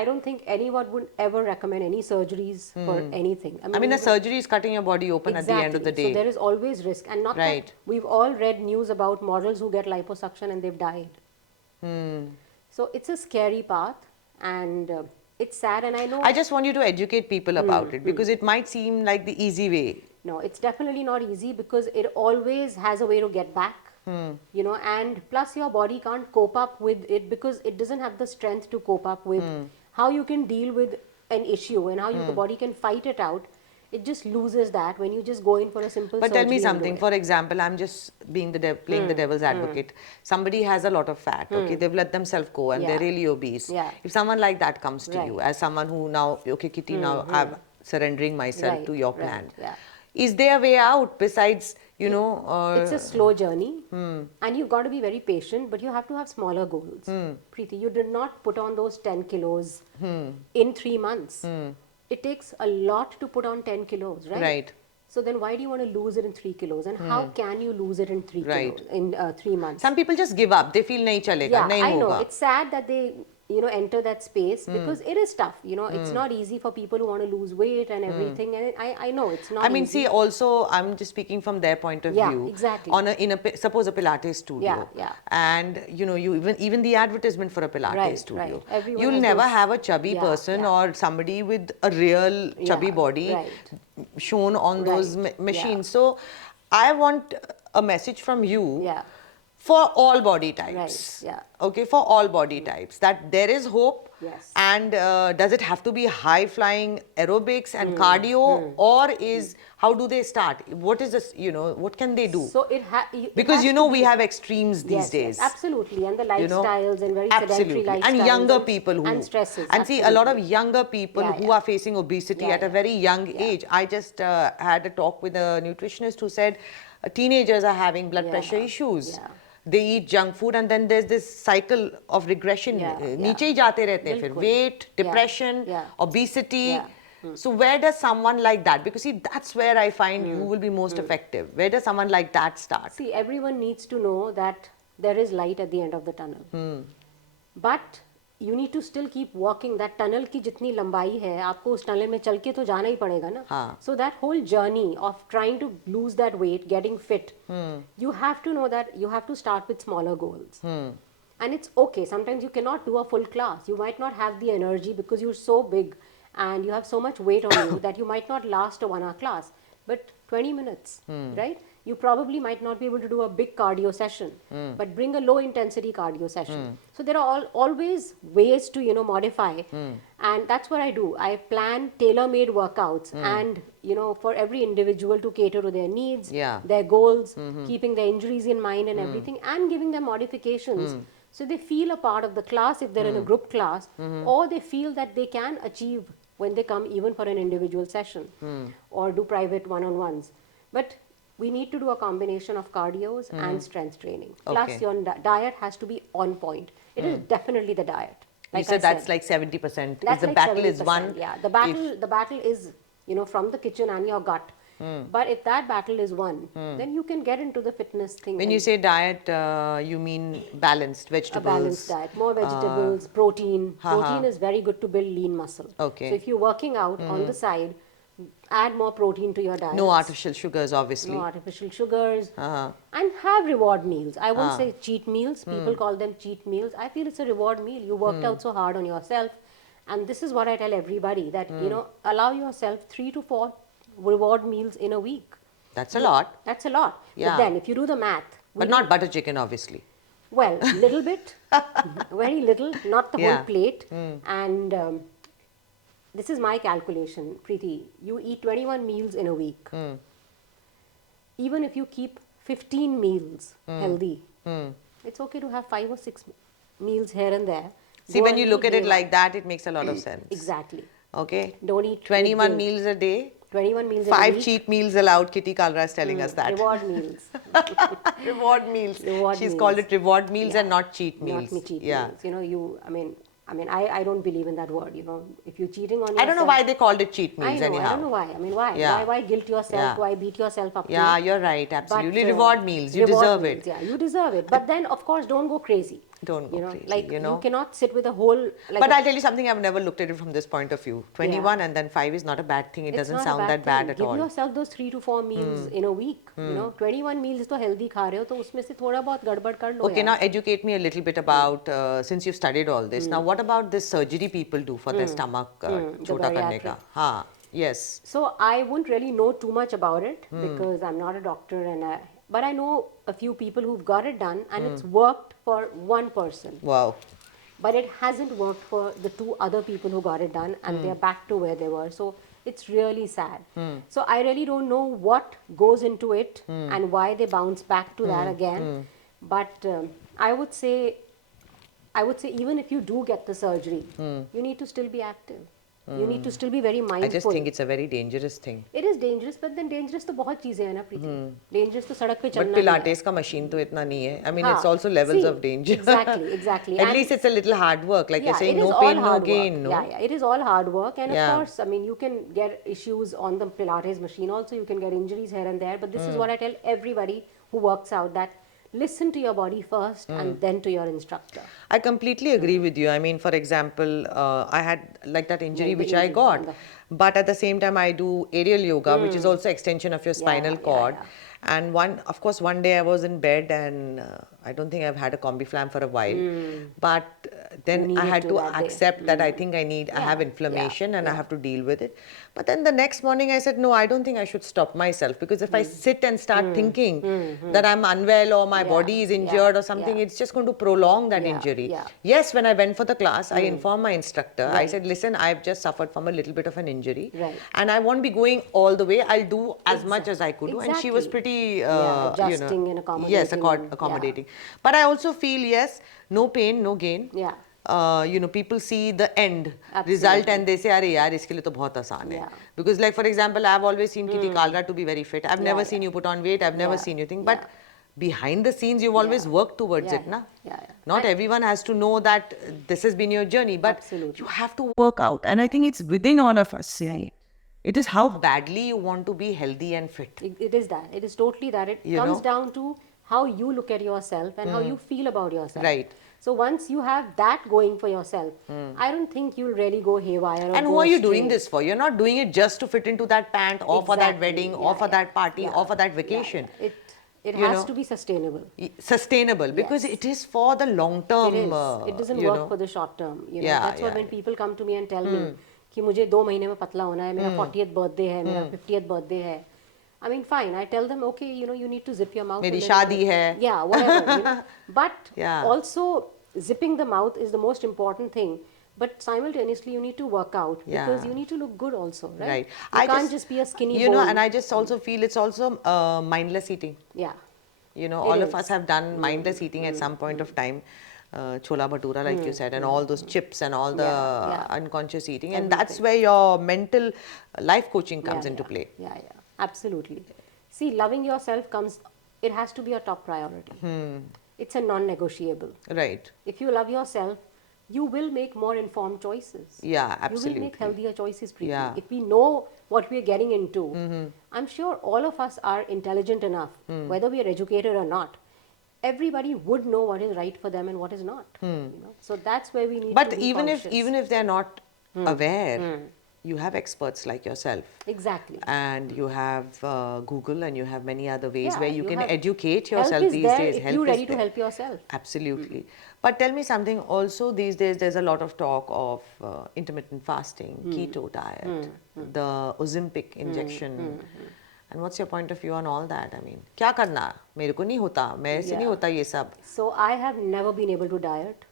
I don't think anyone would ever recommend any surgeries for anything. I mean, a surgery is cutting your body open at the end of the day. So there is always risk, and not Right. that we've all read news about models who get liposuction and they've died. So it's a scary path, and it's sad, and I know. I just want you to educate people about it because it might seem like the easy way. No, it's definitely not easy because it always has a way to get back. And plus your body can't cope up with it because it doesn't have the strength to cope up with how you can deal with an issue and how your body can fight it out. It just loses that when you just go in for a simple But surgery. tell me and do something. it. For example, I'm just being playing the devil's advocate. Somebody has a lot of fat. Okay, they've let themselves go and they're really obese. Yeah. If someone like that comes to you, as someone who now, okay, Kitty, now I'm surrendering myself to your plan. Yeah. Is there a way out besides, It's a slow journey and you've got to be very patient, but you have to have smaller goals. Preeti, you did not put on those 10 kilos in 3 months. It takes a lot to put on 10 kilos, right? Right. So then why do you want to lose it in 3 kilos? And how can you lose it in 3 Right. kilos, in 3 months? Some people just give up. They feel nahi chalega, Yeah, nahi I know. hoga. It's sad that they, enter that space because it is tough. It's not easy for people who want to lose weight and everything. And I know it's not I mean, easy. see, also, I'm just speaking from their point of Yeah, view. exactly. Suppose a Pilates studio. Yeah. And, you even the advertisement for a Pilates Right, studio. right. Everyone You'll has never those- have a chubby person or somebody with a real chubby body right. shown on those Right, machines. So, I want a message from you. Yeah. For all body types. Right, yeah. Okay, for all body types. That there is hope. Yes. And does it have to be high flying aerobics and cardio, or how do they start? What is this, what can they do? So Because we have extremes these yes, days. Absolutely, and the lifestyles and very sedentary lifestyles. And younger people and stresses. And see, a lot of younger people who are facing obesity at a very young age. I just had a talk with a nutritionist who said teenagers are having blood pressure issues. Yeah. They eat junk food and then there's this cycle of regression. नीचे ही जाते रहते हैं फिर. Weight, depression, obesity. So where does someone like that, because see, that's where I find you will be most effective. Where does someone like that start? See, everyone needs to know that there is light at the end of the tunnel. But you need to still keep walking. That tunnel की जितनी लंबाई है, आपको उस tunnel में चल के तो जाना ही पड़ेगा ना. So that whole journey of trying to lose that weight, getting fit, you have to know that you have to start with smaller goals. And it's okay. Sometimes you cannot do a full class. You might not have the energy because you're so big and you have so much weight on you that you might not last a 1 hour class. But 20 minutes, right? you probably might not be able to do a big cardio session, but bring a low intensity cardio session. So there are always ways to, you know, modify. And that's what I do. I plan tailor-made workouts and, you know, for every individual to cater to their needs, their goals, keeping their injuries in mind and everything, and giving them modifications. So they feel a part of the class if they're in a group class, or they feel that they can achieve when they come even for an individual session or do private one-on-ones. But we need to do a combination of cardios and strength training. Plus your diet has to be on point. It is definitely the diet. Like you said, that's like 70%. That's the like battle 70%, is won. Yeah, the battle is, you know, from the kitchen and your gut. But if that battle is won, then you can get into the fitness thing. When you say diet, you mean balanced vegetables? A balanced diet, more vegetables, protein. Protein is very good to build lean muscle. Okay. So if you're working out on the side, add more protein to your diet. No artificial sugars, obviously. No artificial sugars. And have reward meals. I won't say cheat meals. People call them cheat meals. I feel it's a reward meal. You worked out so hard on yourself. And this is what I tell everybody, that, you know, allow yourself 3 to 4 reward meals in a week. That's a lot. That's a lot. Yeah. But then if you do the math. But not butter chicken, obviously. Well, little bit, very little, not the whole plate. And this is my calculation, Preeti. You eat 21 meals in a week. Even if you keep 15 meals healthy, it's okay to have 5 or 6 meals here and there. See, when you look at it like that, it makes a lot of sense. Exactly. Okay. Don't eat 21 meals a day. 21 meals a week. 5 cheat meals allowed. Kitty Kalra is telling us that. Reward meals. Reward meals. Reward She's meals. called it reward meals and not cheat meals. Not cheat meals. You know, I don't believe in that word, you know. If you're cheating on yourself. I don't know why they called it cheat meals anyhow. I don't know why. I mean, why? Yeah. Why guilt yourself? Why beat yourself up? Yeah, you're right. Absolutely. But, reward meals. You reward deserve meals, it. Yeah, you deserve it. But then, of course, don't go crazy. Don't go crazy, Like, you know. you cannot sit with a whole... Like But I'll tell you something, I've never looked at it from this point of view. 21 and then 5 is not a bad thing. It doesn't sound that bad at all. Give yourself those 3 to 4 meals in a week. You know, 21 meals तो healthy खा रहे हो तो उसमें से थोड़ा बहुत गड़बड़ कर लो. Okay, now educate me a little bit about, since you've studied all this. Now, what about this surgery people do for their stomach chota karne ka? हाँ, yes. So I wouldn't really know too much about it because I'm not a doctor, but I know a few people who've got it done and it's worked for one person. Wow. But it hasn't worked for the 2 other people who got it done and they're back to where they were. So it's really sad. So I really don't know what goes into it and why they bounce back to that again. But I would say even if you do get the surgery, you need to still be active. You need to still be very mindful. I just think it's a very dangerous thing. It is dangerous, but then dangerous तो बहुत चीजें हैं ना प्रीति. Dangerous तो सड़क पे चलना But Pilates का machine तो इतना नहीं है. I mean, it's also levels of danger. Exactly. At least it's a little hard work. Like you're saying, it is no all pain, no hard gain. work. No? Yeah, it is all hard work. And of course, I mean, you can get issues on the Pilates machine also. You can get injuries here and there. But this is what I tell everybody who works out, that listen to your body first and then to your instructor. I completely agree with you. I mean, for example, I had like that injury which I got, but at the same time I do aerial yoga, which is also extension of your spinal cord. And of course, one day I was in bed and I don't think I've had a combi flam for a while, but then I had to accept that I think I have inflammation and I have to deal with it. But then the next morning I said, no, I don't think I should stop myself, because if I sit and start thinking that I'm unwell or my body is injured or something, it's just going to prolong that injury. Yes, when I went for the class, I informed my instructor. I said, listen, I've just suffered from a little bit of an injury and I won't be going all the way. I'll do as much as I could do. And she was pretty, adjusting and accommodating. Yes, accommodating. But I also feel, yes, no pain, no gain. People see the end result and they say, "Arey yaar, iske liye to bahut aasan hai." Because, like for example, I've always seen Kitty Kalra to be very fit. I've never seen you put on weight. I've never seen you think. But behind the scenes, you've always worked towards it, na? Not everyone has to know that this has been your journey, but you have to work out. And I think it's within all of us. It is how badly you want to be healthy and fit. It is that. It is totally that. It comes down to how you look at yourself and how you feel about yourself. Right. So once you have that going for yourself, I don't think you'll really go haywire. And who are you doing this for? You're not doing it just to fit into that pant or for that wedding or for that party or for that vacation. It has to be sustainable. Sustainable, because it is for the long term. It is. It doesn't work for the short term. That's why when people come to me and tell me कि मुझे 2 महीने में पतला होना है, मेरा 40th birthday है, मेरा 50th birthday है, I mean, fine. I tell them, okay, you need to zip your mouth. मेरी a little शादी bit. है. Yeah, whatever. But Yeah. also, zipping the mouth is the most important thing. But simultaneously, you need to work out because Yeah. you need to look good also, right? Right. You can't just be a skinny you know, bone. and I just also feel it's also mindless eating. Yeah. You know, It all of is. us have done mindless eating at some point of time. Chola bhatura, like you said, and all those chips and all the Yeah. unconscious eating. And Everything. that's where your mental life coaching comes Yeah, into yeah. play. Yeah, yeah. Absolutely. See, loving yourself it has to be a top priority. It's a non-negotiable. Right. If you love yourself, you will make more informed choices. Yeah, You will make absolutely. healthier choices, Preeti. Yeah. If we know what we are getting into, I'm sure all of us are intelligent enough, whether we are educated or not. Everybody would know what is right for them and what is not. So that's where we need But to be even conscious. if they're not aware, you have experts like yourself. Exactly. And you have Google, and you have many other ways Yeah, where you can have- educate help yourself is these there days. if Help you're is ready to there. help yourself. Absolutely. But tell me something also, these days there's a lot of talk of intermittent fasting, keto diet, the Ozempic injection. And what's your point of view on all that? I mean, क्या करना? मेरे को नहीं होता, मेरे से नहीं होता ये सब. So I have never been able to diet.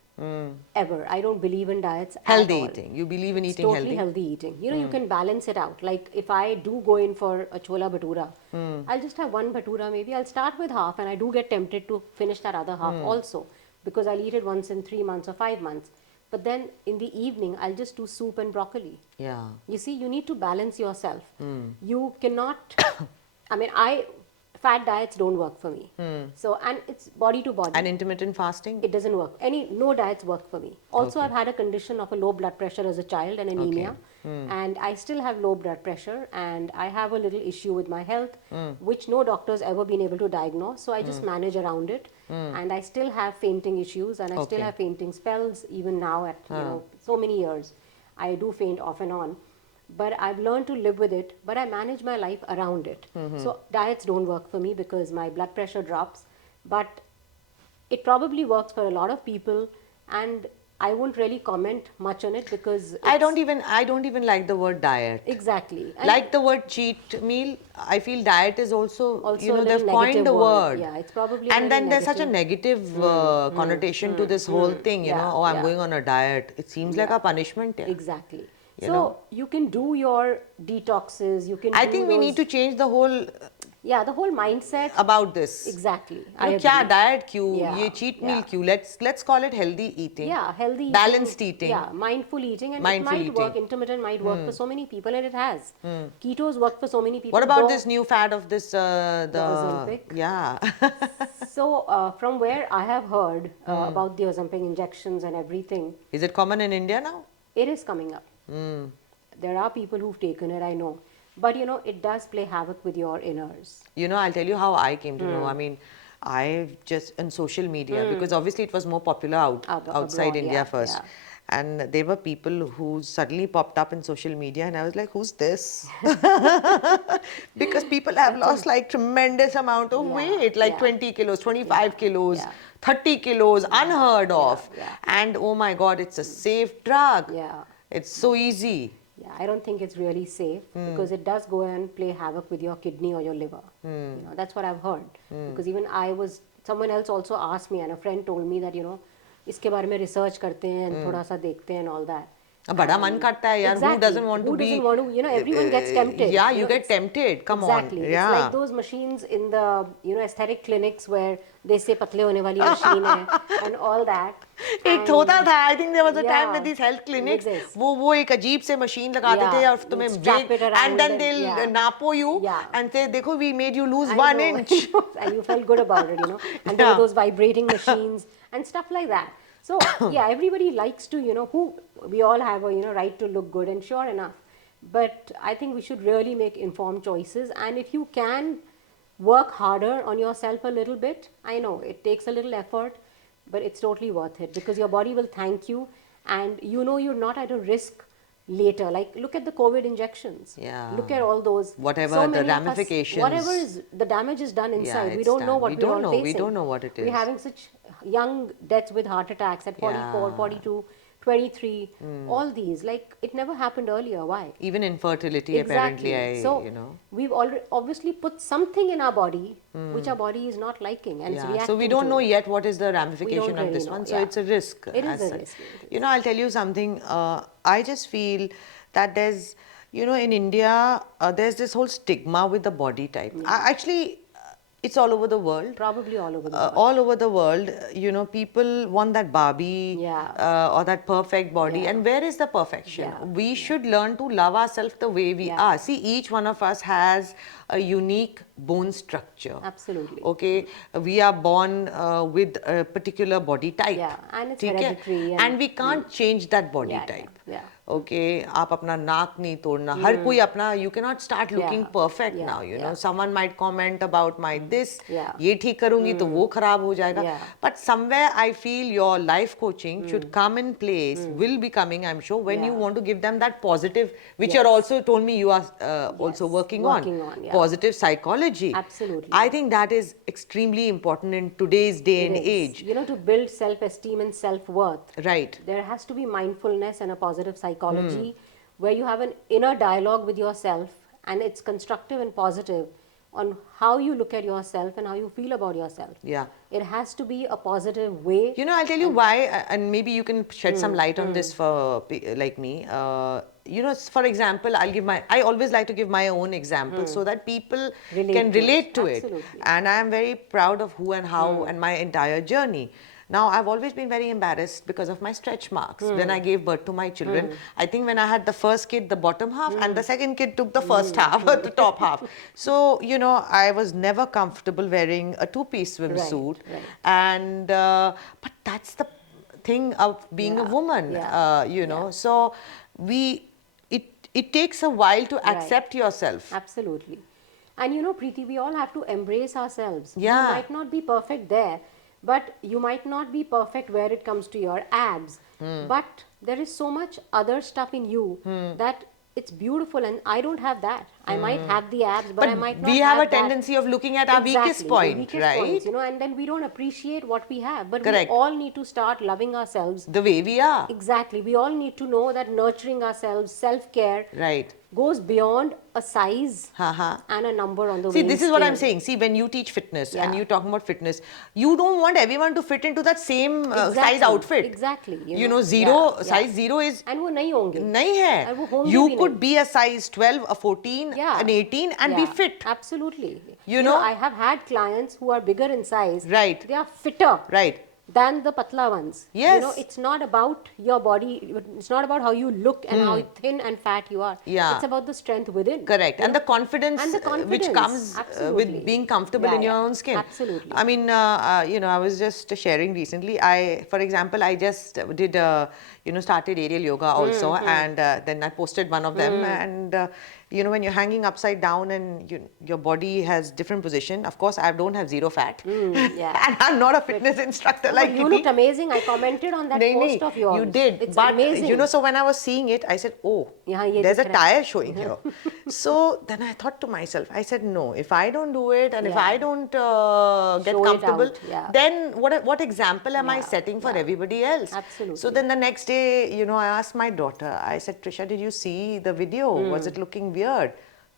Ever. I don't believe in diets Healthy at all. eating. You believe in It's eating totally healthy? eating. You can balance it out. Like if I do go in for a chola bhatura, I'll just have one bhatura maybe. I'll start with half and I do get tempted to finish that other half also because I'll eat it once in 3 months or 5 months. But then in the evening, I'll just do soup and broccoli. Yeah. You see, you need to balance yourself. You cannot, fat diets don't work for me. So, and it's body to body. And intermittent fasting? It doesn't work. No diets work for me. Also, Okay. I've had a condition of a low blood pressure as a child and anemia. And I still have low blood pressure and I have a little issue with my health, which no doctor's ever been able to diagnose. So I just manage around it. And I still have fainting issues and I still Okay. have fainting spells even now at so many years. I do faint off and on. But I've learned to live with it, but I manage my life around it. So diets don't work for me because my blood pressure drops. But it probably works for a lot of people, and I won't really comment much on it because I don't even like the word diet. exactly. And Like the word cheat meal, I feel diet is also Also you a know, little they've coined negative the word. word. Yeah, it's probably a and little then there's such a negative connotation to this whole thing, you Yeah, know, oh, I'm yeah. going on a diet. It seems like a punishment. Yeah. exactly. You So know? you can do your detoxes. You can. I do think we need to those- change the whole the whole mindset. about this. Exactly. You know, क्या diet क्यों, Yeah, ये cheat meal yeah. क्यों? Let's call it healthy eating. Yeah, healthy Balanced eating. eating. Yeah, mindful eating, and Mindful it might work. eating. Intermittent might work for so many people, and it has. Ketos work for so many people. What about though- this new fad of this the Ozempic? Yeah. So, from where I have heard about the Ozempic injections and everything, Is it common in India now? it is coming up. There are people who've taken it, I know. But it does play havoc with your inners. You know, I'll tell you how I came to know. I mean, I've just in social media because obviously it was more popular outside Abroad, India yeah, first. yeah. And there were people who suddenly popped up in social media, and I was like, "Who's this?" Because people have lost like tremendous amount of Yeah, weight, like yeah. 20 kilos, 25 kilos, yeah. 30 kilos, unheard of. yeah. And oh my God, it's a safe drug. Yeah. It's so easy. Yeah, I don't think it's really safe because it does go and play havoc with your kidney or your liver. That's what I've heard. Because even someone else also asked me and a friend told me that, इसके बारे में research करते हैं and थोड़ा सा देखते हैं and all that. बड़ा मन करता है यार. Exactly. Who doesn't want to Who be? doesn't want to, everyone gets tempted. Yeah, You you know, get tempted. Come exactly. on. Yeah. It's like those machines in the, aesthetic clinics where they say पतले होने वाली machine है and all that. एक होता था. I think there was a time Yeah, with these health clinics. with this. वो एक अजीब से machine लगाते Yeah, थे और तुम्हें they'll strap weight it around and then and- they'll yeah. napo you Yeah. and say, देखो, we made you lose I 1 know. inch. And you felt good about it, And there Yeah. were those vibrating machines and stuff like that. So, yeah, everybody likes to, we all have a, right to look good, and sure enough. But I think we should really make informed choices. And if you can work harder on yourself a little bit, I know it takes a little effort, but it's totally worth it because your body will thank you and you're not at a risk later. Like, look at the COVID injections. Yeah. Look at all those. Whatever so the many of us- ramifications. whatever is the damage is done inside. we it's don't know done. what We we're don't all know. We facing. don't know what it We're is. having such young deaths with heart attacks at 44, Yeah. 42. 23, all these, like it never happened earlier. Why? Even infertility, apparently, So you know. we've already obviously put something in our body which our body is not liking and it's Yeah, reacting so we don't to. know yet what is the ramification of really this know, one. So yeah. it's a risk. It is as a such. risk, it You know, I'll tell you something. I just feel that there's, you know, in India, there's this whole stigma with the body type. Actually, it's all over the world. Probably all over the world. All over the world, you know, people want that Barbie Yeah. or that perfect body. Yeah. And where is the perfection? Yeah. We should learn to love ourselves the way we Yeah. are. See, each one of us has a unique bone structure. Absolutely. Okay, we are born with a particular body type. Yeah, and it's ठीक है? hereditary And we can't change that body Yeah, type. yeah. Okay, आप अपना नाक नहीं तोड़ना. हर कोई अपना, you cannot start looking perfect Yeah, now. You yeah. know, someone might comment about my this. Yeah. ये ठीक करूँगी तो वो खराब हो जाएगा. Yeah. But somewhere I feel your life coaching should come in place. Will be coming, I'm sure, when you Yeah. want to give them that positive, which Yes. you're also told me you are also Yes, working working on, yeah. positive psychology. Absolutely. I think that is extremely important in today's day and It is. age. You know, to build self-esteem and self-worth, Right. there has to be mindfulness and a positive psychology where you have an inner dialogue with yourself and it's constructive and positive on how you look at yourself and how you feel about yourself. Yeah. It has to be a positive way. You know, I'll tell you why, and maybe you can shed some light on this for like me. You know, for example, I always like to give my own example so that people can relate to it. Absolutely. And I am very proud of who and how and my entire journey. Now, I've always been very embarrassed because of my stretch marks when I gave birth to my children. I think when I had the first kid, the bottom half, and the second kid took the first half, the top half. So, you know, I was never comfortable wearing a two-piece swimsuit. Right. And, but that's the thing of being a woman, you know. So, it takes a while to accept yourself. Absolutely. And you know, Preeti, we all have to embrace ourselves. Yeah. You might not be perfect there, but you might not be perfect where it comes to your abs. But there is so much other stuff in you that it's beautiful, and I don't have that. I might have the abs, but I might not we have a that. tendency of looking at our weakest Exactly, point, the weakest right? points, you know, and then we don't appreciate what we have. But Correct. we all need to start loving ourselves. The way we are. Exactly. We all need to know that nurturing ourselves, self-care, Right. goes beyond a size and a number on the See, weighing this is what I'm scale. saying. See, when you teach fitness and Yeah. you're talking about fitness, you don't want everyone to fit into that same size outfit. Exactly. You know, size zero is and वो नहीं होंगे. nahi hai. And वो होंगे You भी could नहीं. be a size 12, a 14, an 18 and be fit. Absolutely. You know, I have had clients who are bigger in size. Right. They are fitter. Right. Than the patla ones. Yes. You know, it's not about your body, it's not about how you look and how thin and fat you are. Yeah. It's about the strength within. Correct. you And know? the confidence, And the which confidence. comes Absolutely. with being comfortable Yeah, in your yeah. own skin. Absolutely. I mean, you know, I was just sharing recently. For example, I just did, you know, started aerial yoga also, and then I posted one of them. And, you know, when you're hanging upside down and your body has different position, of course, I don't have zero fat. Yeah. And I'm not a fitness instructor like you Kitty. looked amazing. I commented on that post of yours. You did. It's but, amazing. you know, so when I was seeing it, I said, oh, यहाँ ये there's a दिख रहा है. tire showing here. So then I thought to myself, I said, no, if I don't do it and if Yeah. I don't get Show it comfortable, out, yeah. then what example am I Yeah, setting for yeah. everybody else? Absolutely. So then the next day, you know, I asked my daughter, I said, Trisha, did you see the video? Was it looking weird?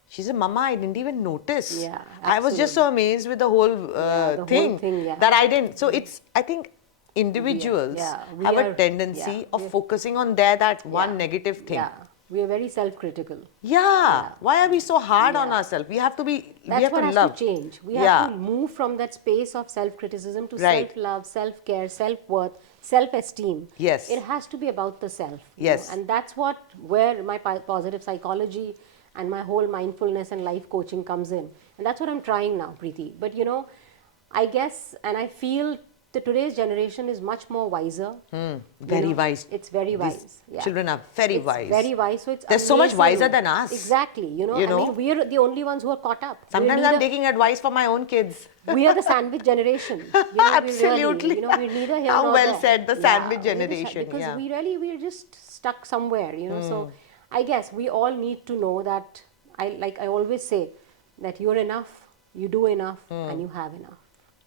She said, Mama, I didn't even notice. Yeah, I was just so amazed with the whole the whole thing, thing, yeah. that I didn't. So it's, I think, individuals we have a are- tendency yeah, of focusing on that one negative thing. Yeah. We are very self-critical. Yeah. Why are we so hard on ourselves? We have to be, we That's have what to has love. to change. We Yeah. have to move from that space of self-criticism to Right. self-love, self-care, self-worth, self-esteem. Yes. It has to be about the self. you Yes. know, and that's where my positive psychology and my whole mindfulness and life coaching comes in. And that's what I'm trying now, Preeti. But you know, I guess, and I feel that today's generation is much more wiser. Very wise. It's very These wise. Yeah. children are very It's wise. Very wise. So it's They're so much amazing. wiser than us. Exactly. You know, I mean, we're the only ones who are caught up. We're Sometimes I'm neither- taking advice from my own kids. we are the sandwich generation. You know, Absolutely. we're neither here How nor well there. said, the sandwich we're just- generation, because yeah. we're just stuck somewhere, you know. So I guess we all need to know that, I always say, that you're enough, you do enough, and you have enough.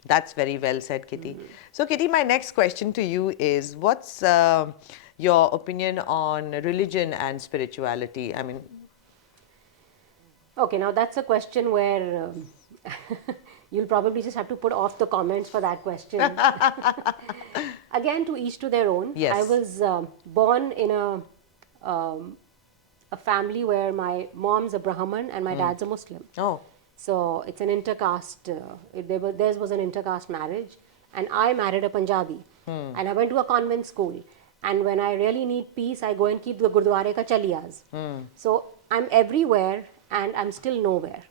That's very well said, Kitty. So, Kitty, my next question to you is, what's, your opinion on religion and spirituality. I mean, Okay, now that's a question where you'll probably just have to put off the comments for that question. Again, to each to their own. Yes. I was born in a family where my mom's a Brahman and my dad's a Muslim. oh, So it's an intercaste, theirs was an intercaste marriage, and I married a Punjabi. And I went to a convent school. And when I really need peace, I go and keep the Gurdwara ka chaliyas. So I'm everywhere and I'm still nowhere.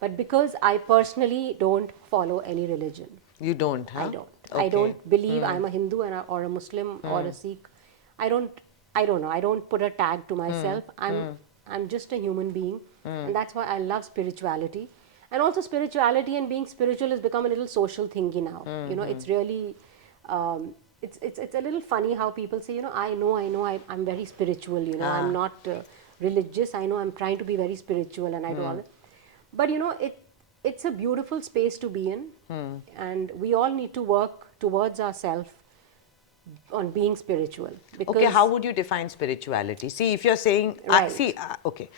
But because I personally don't follow any religion. you don't, huh? I don't. Okay. I don't believe I'm a Hindu or a Muslim or a Sikh. I don't know. I don't put a tag to myself. I'm just a human being. And that's why I love spirituality. And also spirituality and being spiritual has become a little social thingy now. You know, it's really, it's a little funny how people say, you know, I know, I'm very spiritual, you know, I'm not religious. I know I'm trying to be very spiritual and I do all that. But, you know, it's a beautiful space to be in. And we all need to work towards ourselves on being spiritual. Because Okay, how would you define spirituality? See, if you're saying, Right. okay,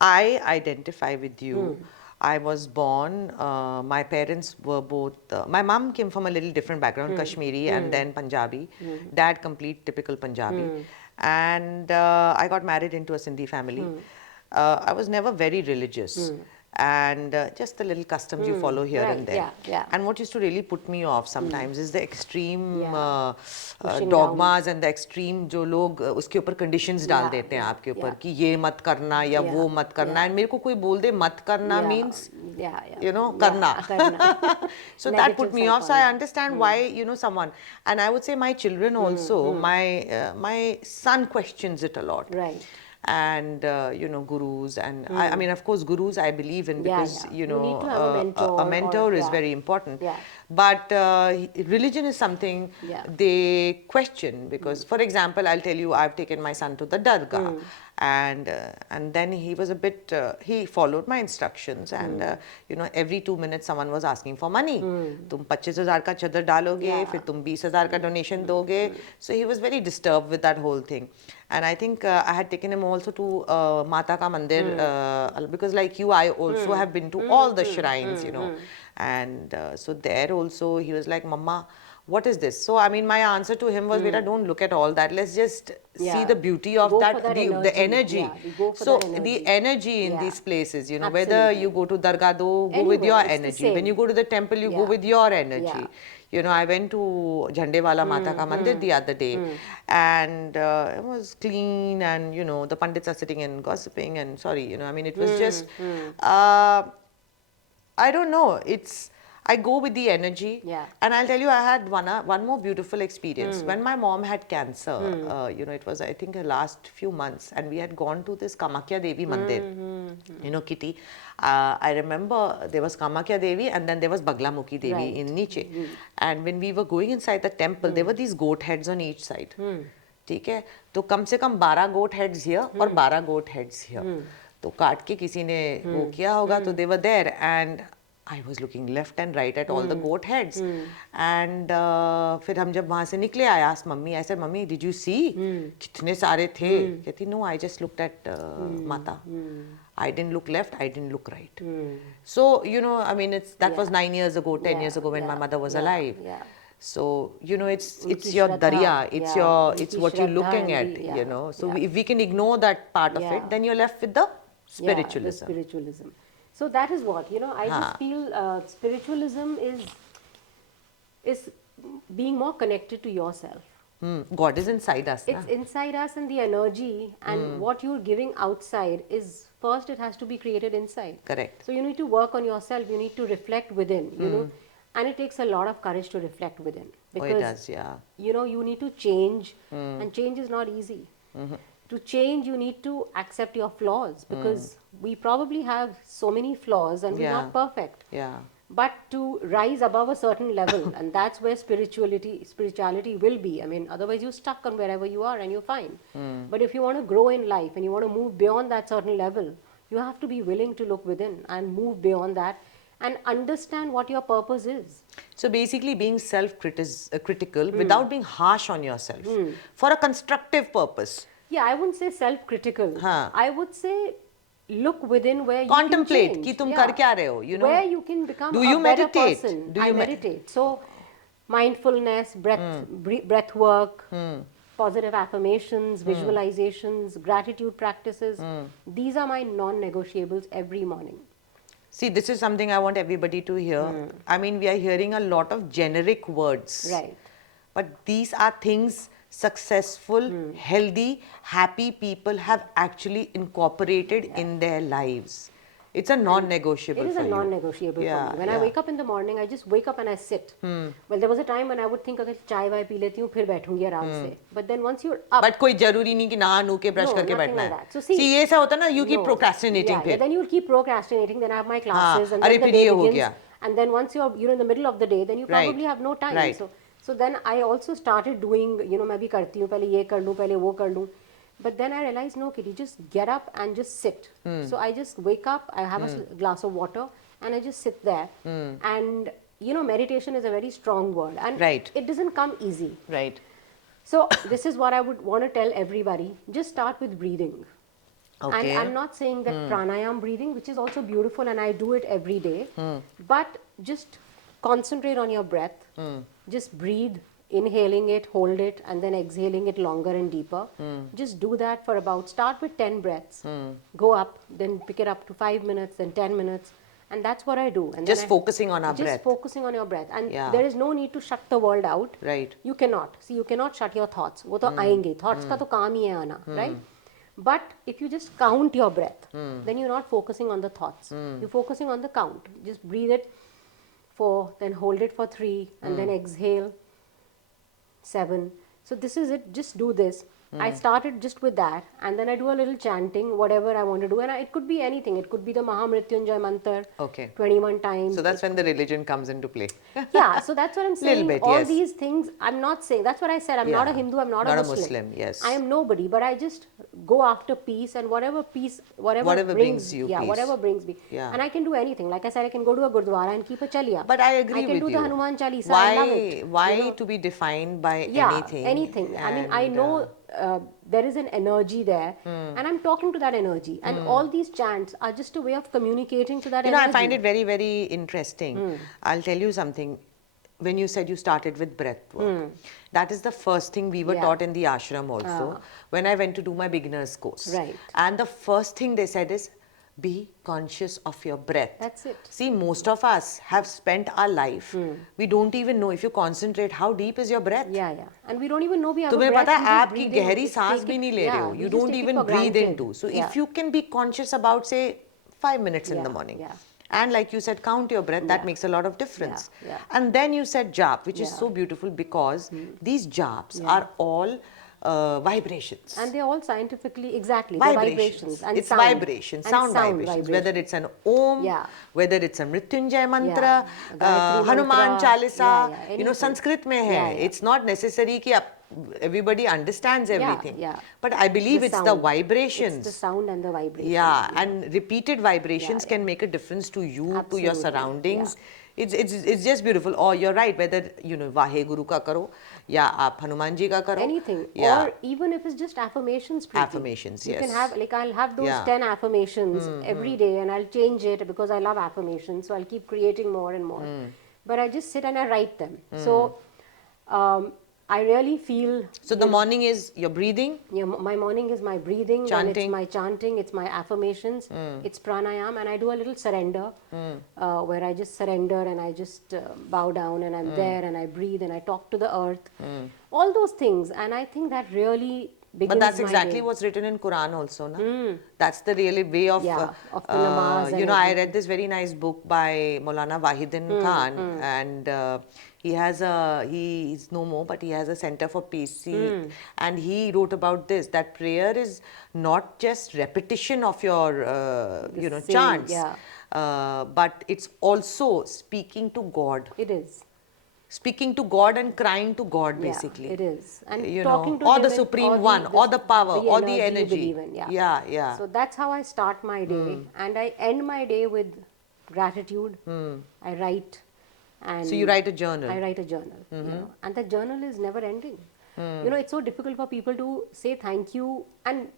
I identify with you. I was born, my parents were both, my mom came from a little different background, Kashmiri and then Punjabi. Dad, complete typical Punjabi. And I got married into a Sindhi family. I was never very religious. And just the little customs you follow here Right, and there. yeah, yeah. And what used to really put me off sometimes is the extreme Yeah. Pushing dogmas and the extreme जो लोग उसके ऊपर conditions डाल Yeah, देते हैं yeah, आपके ऊपर yeah. कि ये मत करना या Yeah, वो मत करना yeah. and मेरे को कोई बोल दे मत करना Yeah, means yeah, you know yeah, karna. karna. So that put Negative me off. So I psychology. understand why, you know, someone, and I would say my children also, my son questions it a lot. Right. And you know, gurus and I mean, of course, gurus I believe in Yeah, because yeah. you You know need to have a mentor a mentor or- is yeah. very important. Yeah. But religion is something Yeah. they question because, for example, I'll tell you, I've taken my son to the dargah, and then he was a bit. He followed my instructions, and you know, every 2 minutes someone was asking for money. तुम 25,000 का चदर डालोगे, Yeah. फिर तुम 20,000 का donation दोगे. So he was very disturbed with that whole thing. And I think I had taken him also to Mata Ka Mandir because like you, I also have been to all the shrines, you know. And so there also he was like, Mama, what is this? So I mean, my answer to him was, Beta, don't look at all that. Let's just see Yeah. the beauty of Go that, for that the energy. Yeah, we go for So that energy. the energy in Yeah. these places, you know, whether Absolutely. you go to Dargah, go with your Anywhere, it's the energy. When same. you go to the temple, you go Yeah. with your energy. Yeah. You know, I went to Jhandewala Mata Ka Mandir the other day, and it was clean, and you know, the pandits are sitting and gossiping, and sorry, you know, I mean, it was just, I don't know, I go with the energy. Yeah. And I'll tell you, I had one more beautiful experience. When my mom had cancer, you know, it was, I think, the last few months, and we had gone to this Kamakya Devi Mandir. You know, Kitty, I remember there was Kamakya Devi and then there was Baglamukhi Devi Right. in Niche. And when we were going inside the temple, there were these goat heads on each side. ठीक है, तो कम से कम 12 goat heads here और 12 goat heads here. तो काट के किसी ने वो किया होगा, तो they were there, and I was looking left and right at all the goat heads. And फिर हम जब वहाँ से निकले, I asked mummy, I said, Mummy, did you see? कितने सारे थे? कहती, no, I just looked at Mata. I didn't look left, I didn't look right. So, you know, I mean, that was 9 years ago, 10 years ago when my mother was alive. Yeah. So, you know, it's Unki your shraddha, darya, it's unki what you're shraddha looking and at, the- you know. So yeah. if we can ignore that part of Yeah. it, then you're left with the spiritualism. Yeah, the spiritualism. So that is what, you know, I just feel spiritualism is being more connected to yourself. God is inside us. It's inside us, and the energy and what you're giving outside is first, it has to be created inside. Correct. So you need to work on yourself, you need to reflect within, you know, and it takes a lot of courage to reflect within. Oh, it does, yeah. You know, you need to change, and change is not easy. To change, you need to accept your flaws, because we probably have so many flaws and we're Yeah. not perfect. Yeah. But to rise above a certain level, and that's where spirituality will be. I mean, otherwise you're stuck on wherever you are and you're fine. But if you want to grow in life and you want to move beyond that certain level, you have to be willing to look within and move beyond that and understand what your purpose is. So basically being self-critical without being harsh on yourself for a constructive purpose. Yeah, I wouldn't say self-critical. Huh. I would say look within where you Contemplate can कि change. तुम कर क्या रहे हो, you know. Where you can become Do a you better meditate? person. Do I you meditate. So mindfulness, breath work, positive affirmations, visualizations, gratitude practices. These are my non-negotiables every morning. See, this is something I want everybody to hear. I mean, we are hearing a lot of generic words. Right. But these are things successful, healthy, happy people have actually incorporated in their lives. It's a non-negotiable It is for a you. non-negotiable for me. When I wake up in the morning, I just wake up and I sit. Well, there was a time when I would think, अगर चाय Y P लेती हूँ फिर बैठूंगी आराम से. But then once you're up, But कोई जरूरी नहीं कि नहा नू के ब्रश No, करके nothing बैठना like है. that. So see, ये ऐसा होता है ना, you keep no. procrastinating Yeah, फिर. then you'll keep procrastinating. Then I have my classes, and अरे then the फिर day ये हो begins. गया. And then once you're in the middle of the day, then you Right. probably have no time. Right. So then I also started doing, मैं भी करती हूँ, पहले ये कर लूँ, पहले वो कर लूँ. But then I realized, no, Kitty, just get up and just sit. So I just wake up, I have a glass of water, and I just sit there. And meditation is a very strong word, and Right. it doesn't come easy. Right. So this is what I would want to tell everybody. Just start with breathing. Okay. And I'm not saying that pranayam breathing, which is also beautiful, and I do it every day, but just concentrate on your breath. Just breathe, inhaling it, hold it, and then exhaling it longer and deeper. Just do that for start with 10 breaths. Go up, then pick it up to 5 minutes, then 10 minutes. And that's what I do. And Just then focusing on our breath. Just focusing on your breath. And Yeah. there is no need to shut the world out. Right. You cannot. See, you cannot shut your thoughts. वो तो आएंगे. Thoughts का तो काम ही है आना, right? But if you just count your breath, then you're not focusing on the thoughts. You're focusing on the count. Just breathe it 4, then hold it for 3, and then exhale 7. So this is it. Just do this. I started just with that, and then I do a little chanting, whatever I want to do, and it could be anything. It could be the Mahamrityunjay mantra, Okay. 21 times. So that's when the religion comes into play. Yeah, so that's what I'm saying. Little bit, all yes. these things, I'm not saying, that's what I said, I'm not a Yeah. Hindu, I'm not Not a a Muslim. Muslim, yes. I am nobody, but I just go after peace, and whatever brings you yeah, peace. whatever brings me. Yeah. And I can do anything. Like I said, I can go to a gurdwara and keep a chaliya. But I agree I can with do you. the Hanuman Chalisa, I love it. Why to be defined by Yeah, anything? anything. I mean, I know there is an energy there, and I'm talking to that energy. And all these chants are just a way of communicating to that energy. I find it very, very interesting. I'll tell you something. When you said you started with breath work, that is the first thing we were Yeah. taught in the ashram also, when I went to do my beginner's course. Right. And the first thing they said is, be conscious of your breath. That's it. See, most of us have spent our life, we don't even know, if you concentrate, how deep is your breath? Yeah, yeah. And we don't even know we have a तुम्हें breath. पता we है just आप की breathe in, गहरी just सांस take भी it- नहीं ले रहे yeah, हो. we You just don't take it even for breathe granted. into. So Yeah. if you can be conscious about, say, 5 minutes in the Yeah, morning. yeah. And like you said, count your breath, that Yeah. makes a lot of difference. Yeah, yeah. And then you said jap, which is Yeah. so beautiful because these japs Yeah. are all vibrations. And they're all scientifically, exactly, they're vibrations. And It's sound. vibrations, And sound vibrations. Whether it's an om, Yeah. whether it's a Mrityunjay mantra, Gayatri Hanuman mantra. Chalisa, Yeah, yeah, anything. Sanskrit mein hai. Yeah, yeah. It's not necessary ki everybody understands everything. yeah. But I believe it's the sound. vibrations. It's the sound and the vibration. Yeah, and repeated vibrations Yeah, can make a difference to you, to your Absolutely, surroundings. It's just beautiful. Or you're right, whether Vahe Guru ka karo, ya aap Hanuman ji ka karo. Anything. Yeah. Or even if it's just affirmations. Preeti. Affirmations, You can yes. have, like I'll have those Yeah. 10 affirmations every day, and I'll change it because I love affirmations. So I'll keep creating more and more. But I just sit and I write them. So I really feel. So the morning is your breathing. Yeah, my morning is my breathing, then Chanting. it's my chanting, it's my affirmations, it's pranayam, and I do a little surrender where I just surrender and I just bow down and I'm there and I breathe and I talk to the earth. All those things, and I think that really begins But that's my exactly day. what's written in Quran also, na? That's the really way of, Yeah, of the namaz and I everything. read this very nice book by Maulana Wahidin Khan, and he's no more, but he has a center for peace. And he wrote about this, that prayer is not just repetition of your, same, chants, yeah. but it's also speaking to God. It is. Speaking to God and crying to God, Yeah, basically. it is. And You talking know, to or him the in- Supreme One, or the power, or the you energy. believe in, yeah. Yeah, yeah. So that's how I start my day, and I end my day with gratitude. I write And So you write a journal. I write a journal, you know, and that journal is never ending. You know, it's so difficult for people to say thank you, and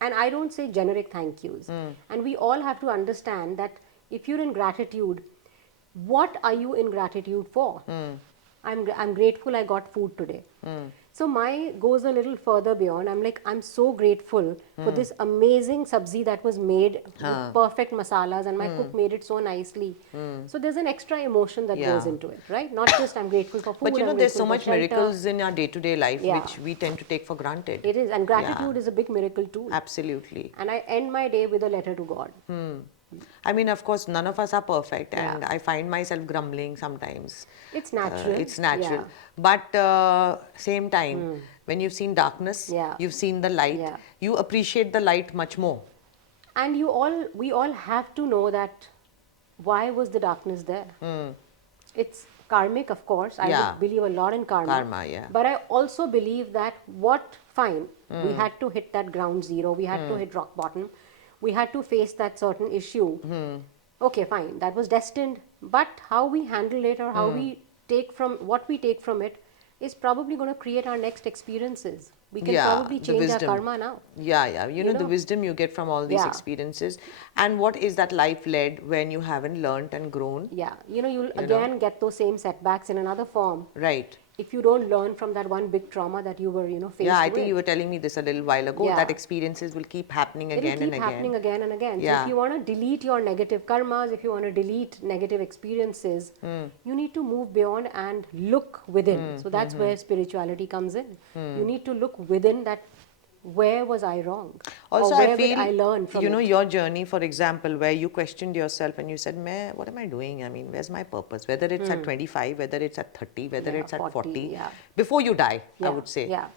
I don't say generic thank yous. And we all have to understand that if you're in gratitude, what are you in gratitude for? I'm grateful I got food today. So my goes a little further beyond. I'm like, I'm so grateful for this amazing sabzi that was made with perfect masalas, and my cook made it so nicely. So there's an extra emotion that goes Yeah. into it, right? Not just I'm grateful for food. But you know, I'm there's so grateful for much shelter. miracles in our day-to-day life Yeah. which we tend to take for granted. It is, and gratitude Yeah. is a big miracle too. Absolutely. And I end my day with a letter to God. I mean, of course, none of us are perfect, Yeah. and I find myself grumbling sometimes. It's natural. It's natural. Yeah. But same time, when you've seen darkness, Yeah. you've seen the light, Yeah. you appreciate the light much more. And we all have to know that why was the darkness there? It's karmic, of course. I Yeah. would believe a lot in karma. Karma, yeah. But I also believe that fine, we had to hit that ground zero, we had to hit rock bottom, we had to face that certain issue. Okay, fine, that was destined. But how we handle it, or how we take from what we take from it, is probably going to create our next experiences. We can probably the change our wisdom. karma now. Yeah, yeah. You know, the know? wisdom you get from all these Yeah. experiences. And what is that life led when you haven't learnt and grown? Yeah, you know, you'll know? again get those same setbacks in another form Right. if you don't learn from that one big trauma that you were, faced Yeah, I with. think you were telling me this a little while ago, Yeah. that experiences will keep happening It'll again keep and again. happening again and again. So Yeah. if you want to delete your negative karmas, if you want to delete negative experiences, you need to move beyond and look within. So that's where spirituality comes in. You need to look within, that where was I wrong? Also, or where I feel, did I learn from you know, it? your journey, for example, where you questioned yourself and you said, "Meh, what am I doing? I mean, where's my purpose?" Whether it's at 25, whether it's at 30, whether Yeah, it's at 40, 40, yeah. before you die, I Yeah, would say. yeah.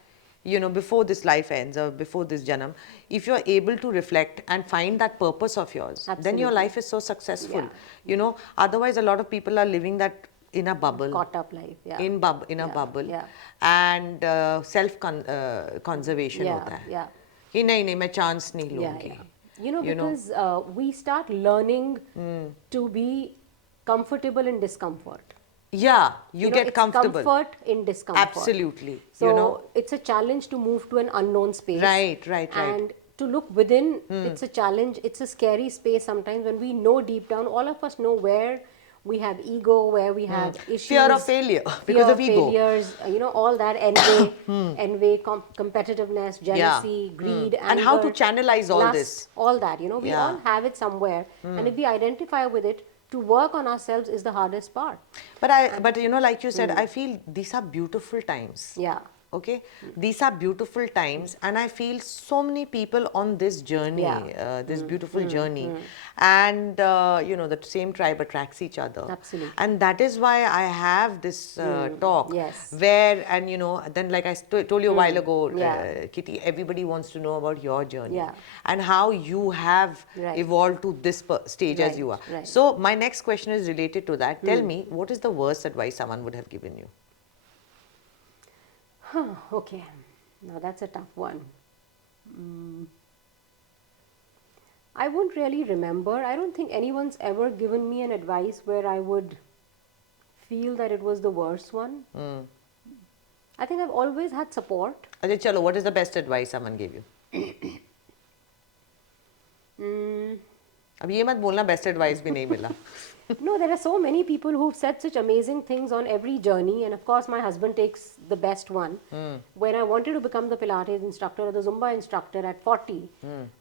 You know, before this life ends or before this janam, if you're able to reflect and find that purpose of yours, then your Absolutely. life is so successful. Yeah. You know, otherwise a lot of people are living that in a bubble. Caught up life, yeah. In a Yeah, bubble, yeah. and conservation Yeah, होता है yeah. कि नहीं मैं chance नहीं Yeah, लूंगी. yeah. Because we start learning to be comfortable in discomfort. Yeah, you get it's comfortable. comfort in discomfort. Absolutely. So you know, it's a challenge to move to an unknown space. Right. And to look within, it's a challenge. It's a scary space sometimes, when we know deep down, all of us know where we have ego, where we have issues. Fear of failure because fear of ego. failures, all that envy, competitiveness, jealousy, greed, anger, And how to channelize all lust, this. all that, we Yeah. all have it somewhere. And if we identify with it, to work on ourselves is the hardest part. But you know, like you said, I feel these are beautiful times. Yeah. Okay, these are beautiful times, and I feel so many people on this journey, Yeah. this beautiful journey, and the same tribe attracts each other. Absolutely. And that is why I have this talk, Yes. where, and then like I told you a while ago, Yeah. Kitty, everybody wants to know about your journey, Yeah. and how you have Right. evolved to this stage as you are. Right. So my next question is related to that. Tell me, what is the worst advice someone would have given you? Okay, now that's a tough one. I won't really remember. I don't think anyone's ever given me an advice where I would feel that it was the worst one. I think I've always had support. Ajay, chalo, what is the best advice someone gave you? अब ये मत बोलना best advice भी नहीं मिला. No, there are so many people who've said such amazing things on every journey, and of course my husband takes the best one. When I wanted to become the Pilates instructor or the Zumba instructor at 40,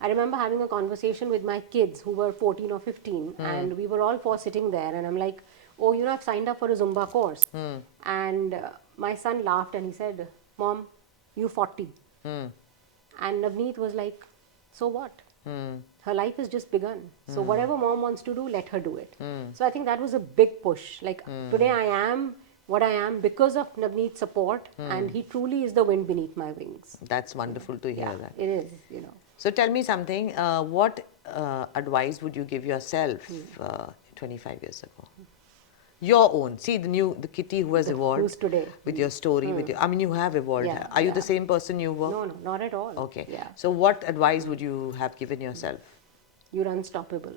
I remember having a conversation with my kids who were 14 or 15, and we were all four sitting there, and I'm like, oh, I've signed up for a Zumba course. And my son laughed and he said, Mom, you 40. And Navneet was like, so what? Her life has just begun. So whatever mom wants to do, let her do it. So I think that was a big push. Like today I am what I am because of Navneet's support, and he truly is the wind beneath my wings. That's wonderful to hear that. It is, So tell me something, what advice would you give yourself 25 years ago? Your own. See the Kitty who has evolved. Who's today. With your story, you have evolved. Yeah, Are you the yeah. same person you were? No, not at all. Okay. Yeah. So what advice would you have given yourself? You're unstoppable.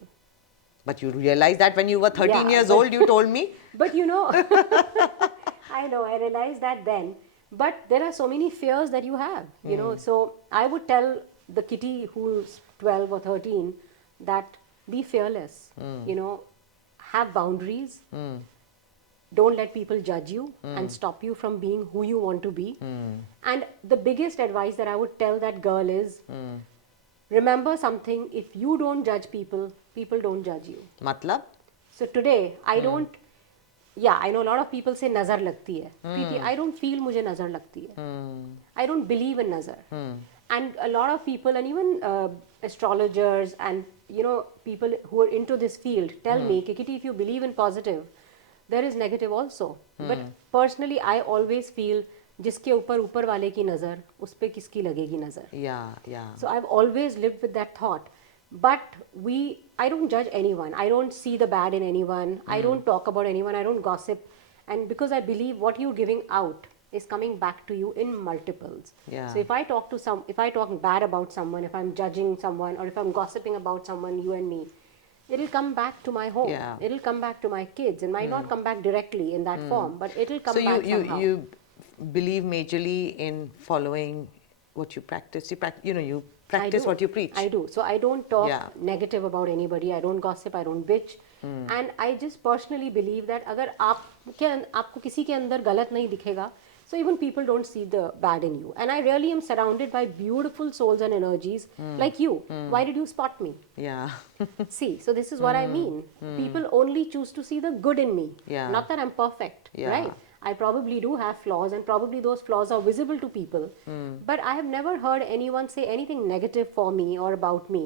But you realized that when you were 13 Yeah, years but- old, you told me. But I know, I realized that then. But there are so many fears that you have, you know. So I would tell the Kitty who's 12 or 13 that be fearless, you know, have boundaries. Don't let people judge you and stop you from being who you want to be. And the biggest advice that I would tell that girl is remember something, if you don't judge people, people don't judge you. Matlab? So today, I don't, yeah, I know a lot of people say nazar lagti hai. Preeti, I don't feel mujhe nazar lagti hai. I don't believe in nazar. And a lot of people, and even astrologers and, you know, people who are into this field tell me, Kitty, if you believe in positive, there is negative also. But personally, I always feel जिसके ऊपर ऊपर वाले की नज़र उस पे किसकी लगेगी नज़र. Yeah, yeah. So I've always lived with that thought. But I don't judge anyone. I don't see the bad in anyone. I don't talk about anyone. I don't gossip. And because I believe what you're giving out is coming back to you in multiples. Yeah. So if I talk bad about someone, if I'm judging someone, or if I'm gossiping about someone, you and me, it'll come back to my home. Yeah. It'll come back to my kids. It might not come back directly in that form, but it'll come So back somehow. you believe majorly in following what you practice. You practice what you preach. I do. So I don't talk Yeah. negative about anybody. I don't gossip. I don't bitch. And I just personally believe that अगर आपको किसी के अंदर गलत नहीं दिखेगा, so even people don't see the bad in you. And I really am surrounded by beautiful souls and energies like you. Why did you spot me? Yeah. See, so this is what I mean. People only choose to see the good in me. Yeah. Not that I'm perfect, Yeah. right? I probably do have flaws, and probably those flaws are visible to people. But I have never heard anyone say anything negative for me or about me,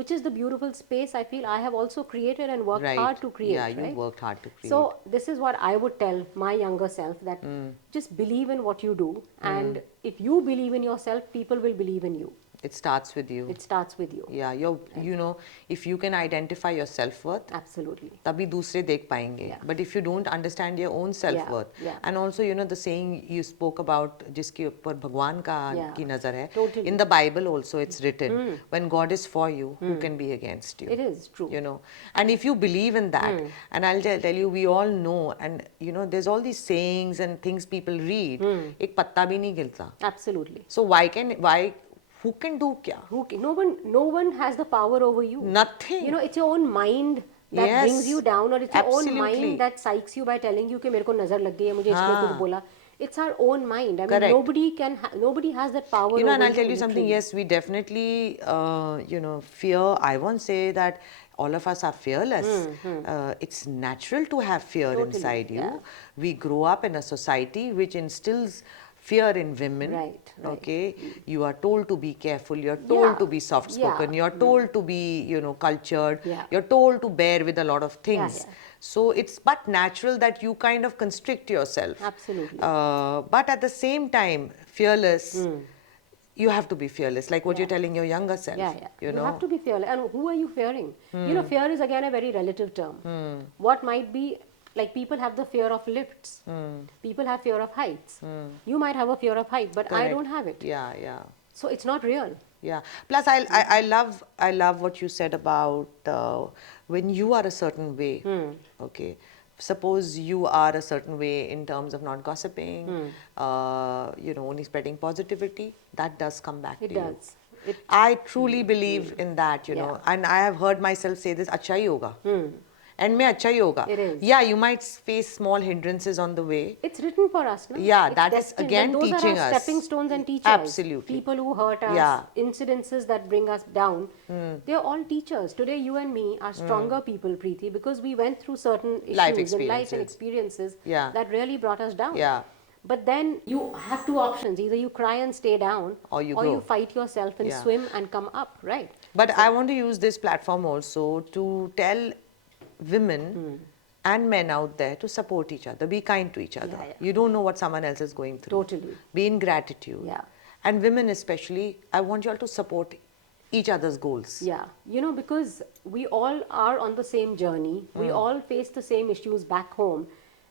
which is the beautiful space I feel I have also created and worked Right. hard to create. Yeah, you right? worked hard to create. So this is what I would tell my younger self, that just believe in what you do, and if you believe in yourself, people will believe in you. It starts with you. It starts with you. Yeah, you know, if you can identify your self-worth, Absolutely. तभी दूसरे देख पाएंगे. Yeah. But if you don't understand your own self-worth, yeah. and also, you know, the saying you spoke about, जिसके ऊपर भगवान Yeah. की नजर है. Totally. In the Bible also it's written, when God is for you, who can be against you? It is true. You know, and if you believe in that, and I'll tell you, we all know, and you know, there's all these sayings and things people read. एक पत्ता भी नहीं गिरता. Absolutely. So who can do क्या? No one has the power over you. Nothing. You know, it's your own mind that Yes. brings you down, or it's your own Absolutely. mind that psychs you by telling you कि मेरे को नजर लग गई है, मुझे इसने कुछ बोला. It's our own mind. I mean, Correct. nobody has that power. You know, over and I'll tell you something. literally. Yes, we definitely, you know, fear. I won't say that all of us are fearless. It's natural to have fear Totally, inside you. yeah. We grow up in a society which instills fear in women. Right, right. Okay, you are told to be careful. You're told Yeah, to be soft-spoken. yeah. You're told to be, you know, cultured. Yeah. You're told to bear with a lot of things. yeah. So it's but natural that you kind of constrict yourself. Absolutely. But at the same time, fearless. You have to be fearless, like what you're telling your younger self. Yeah. You know, have to be fearless. And who are you fearing? You know, fear is again a very relative term. What might be, like, people have the fear of lifts. People have fear of heights. You might have a fear of height, but I Correct. don't have it. Yeah. So it's not real. Yeah. Plus, I love what you said about when you are a certain way. Okay. Suppose you are a certain way in terms of not gossiping, you know, only spreading positivity. That does come back It to does. you. I truly believe in that, you know, and I have heard myself say this, अच्छा ही होगा. And में अच्छा ही होगा. It is. Yeah, you might face small hindrances on the way. It's written for us, no? Yeah, It's that is destined. again And those teaching are our us. stepping stones and teachers. Absolutely. People who hurt us, Yeah. incidences that bring us down, they're all teachers. Today, you and me are stronger people, Preeti, because we went through certain issues Life in life and experiences. experiences Yeah. that really brought us down. Yeah. But then you have two options. Either you cry and stay down, Or you grow. fight yourself and Yeah. swim and come up, right? But I want to use this platform also to tell women and men out there to support each other, be kind to each other. Yeah. You don't know what someone else is going through. Totally. Be in gratitude. Yeah. And women especially, I want you all to support each other's goals. Yeah, you know, because we all are on the same journey. We all face the same issues back home,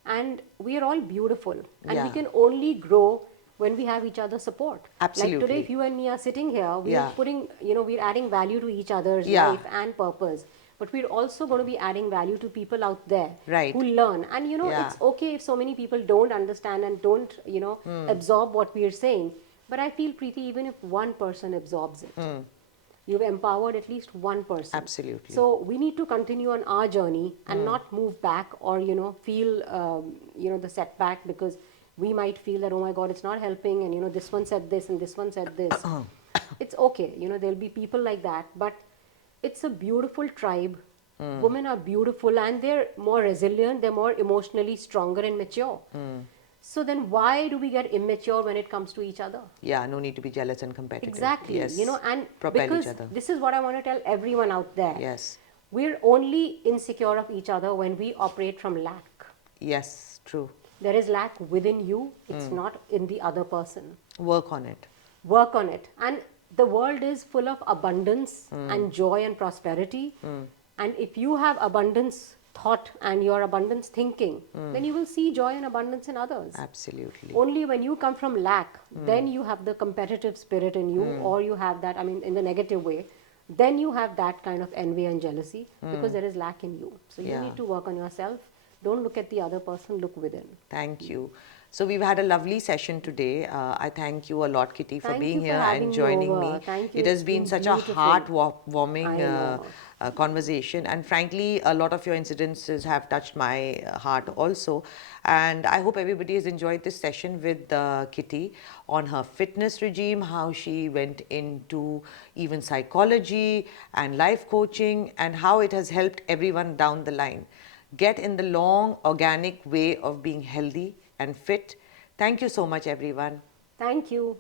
and we are all beautiful. And we Yeah. can only grow when we have each other's support. Absolutely. Like today, if you and me are sitting here, we Yeah. are putting, you know, we're adding value to each other's Yeah. life and purpose. but we're also going to be adding value to people out there Right. who learn. And you know, Yeah. it's okay if so many people don't understand and don't, you know, absorb what we're saying. But I feel, Preeti, even if one person absorbs it, you've empowered at least one person. Absolutely. So we need to continue on our journey and not move back or, you know, feel, you know, the setback, because we might feel that, oh my God, it's not helping, and, you know, this one said this and this one said this. It's okay, you know, there'll be people like that, but it's a beautiful tribe. Women are beautiful and they're more resilient, they're more emotionally stronger and mature. So then why do we get immature when it comes to each other? Yeah, no need to be jealous and competitive. Exactly. Yes. You know, and propel because each other. this is what I want to tell everyone out there. Yes. We're only insecure of each other when we operate from lack. Yes, true. There is lack within you, it's not in the other person. Work on it. Work on it. And the world is full of abundance and joy and prosperity. And if you have abundance thought and your abundance thinking, then you will see joy and abundance in others. Absolutely. Only when you come from lack, then you have the competitive spirit in you, or you have that, I mean, in the negative way, then you have that kind of envy and jealousy, because there is lack in you. So you Yeah. need to work on yourself. Don't look at the other person, look within. Thank you. So we've had a lovely session today. I thank you a lot, Kitty, for Thank being you for here having and me joining over. me. Thank you. It has It's been been such beautiful. a heart-warming I know. conversation, and frankly, a lot of your incidences have touched my heart also. And I hope everybody has enjoyed this session with Kitty on her fitness regime, how she went into even psychology and life coaching, and how it has helped everyone down the line get in the long, organic way of being healthy and fit. Thank you so much, everyone. Thank you.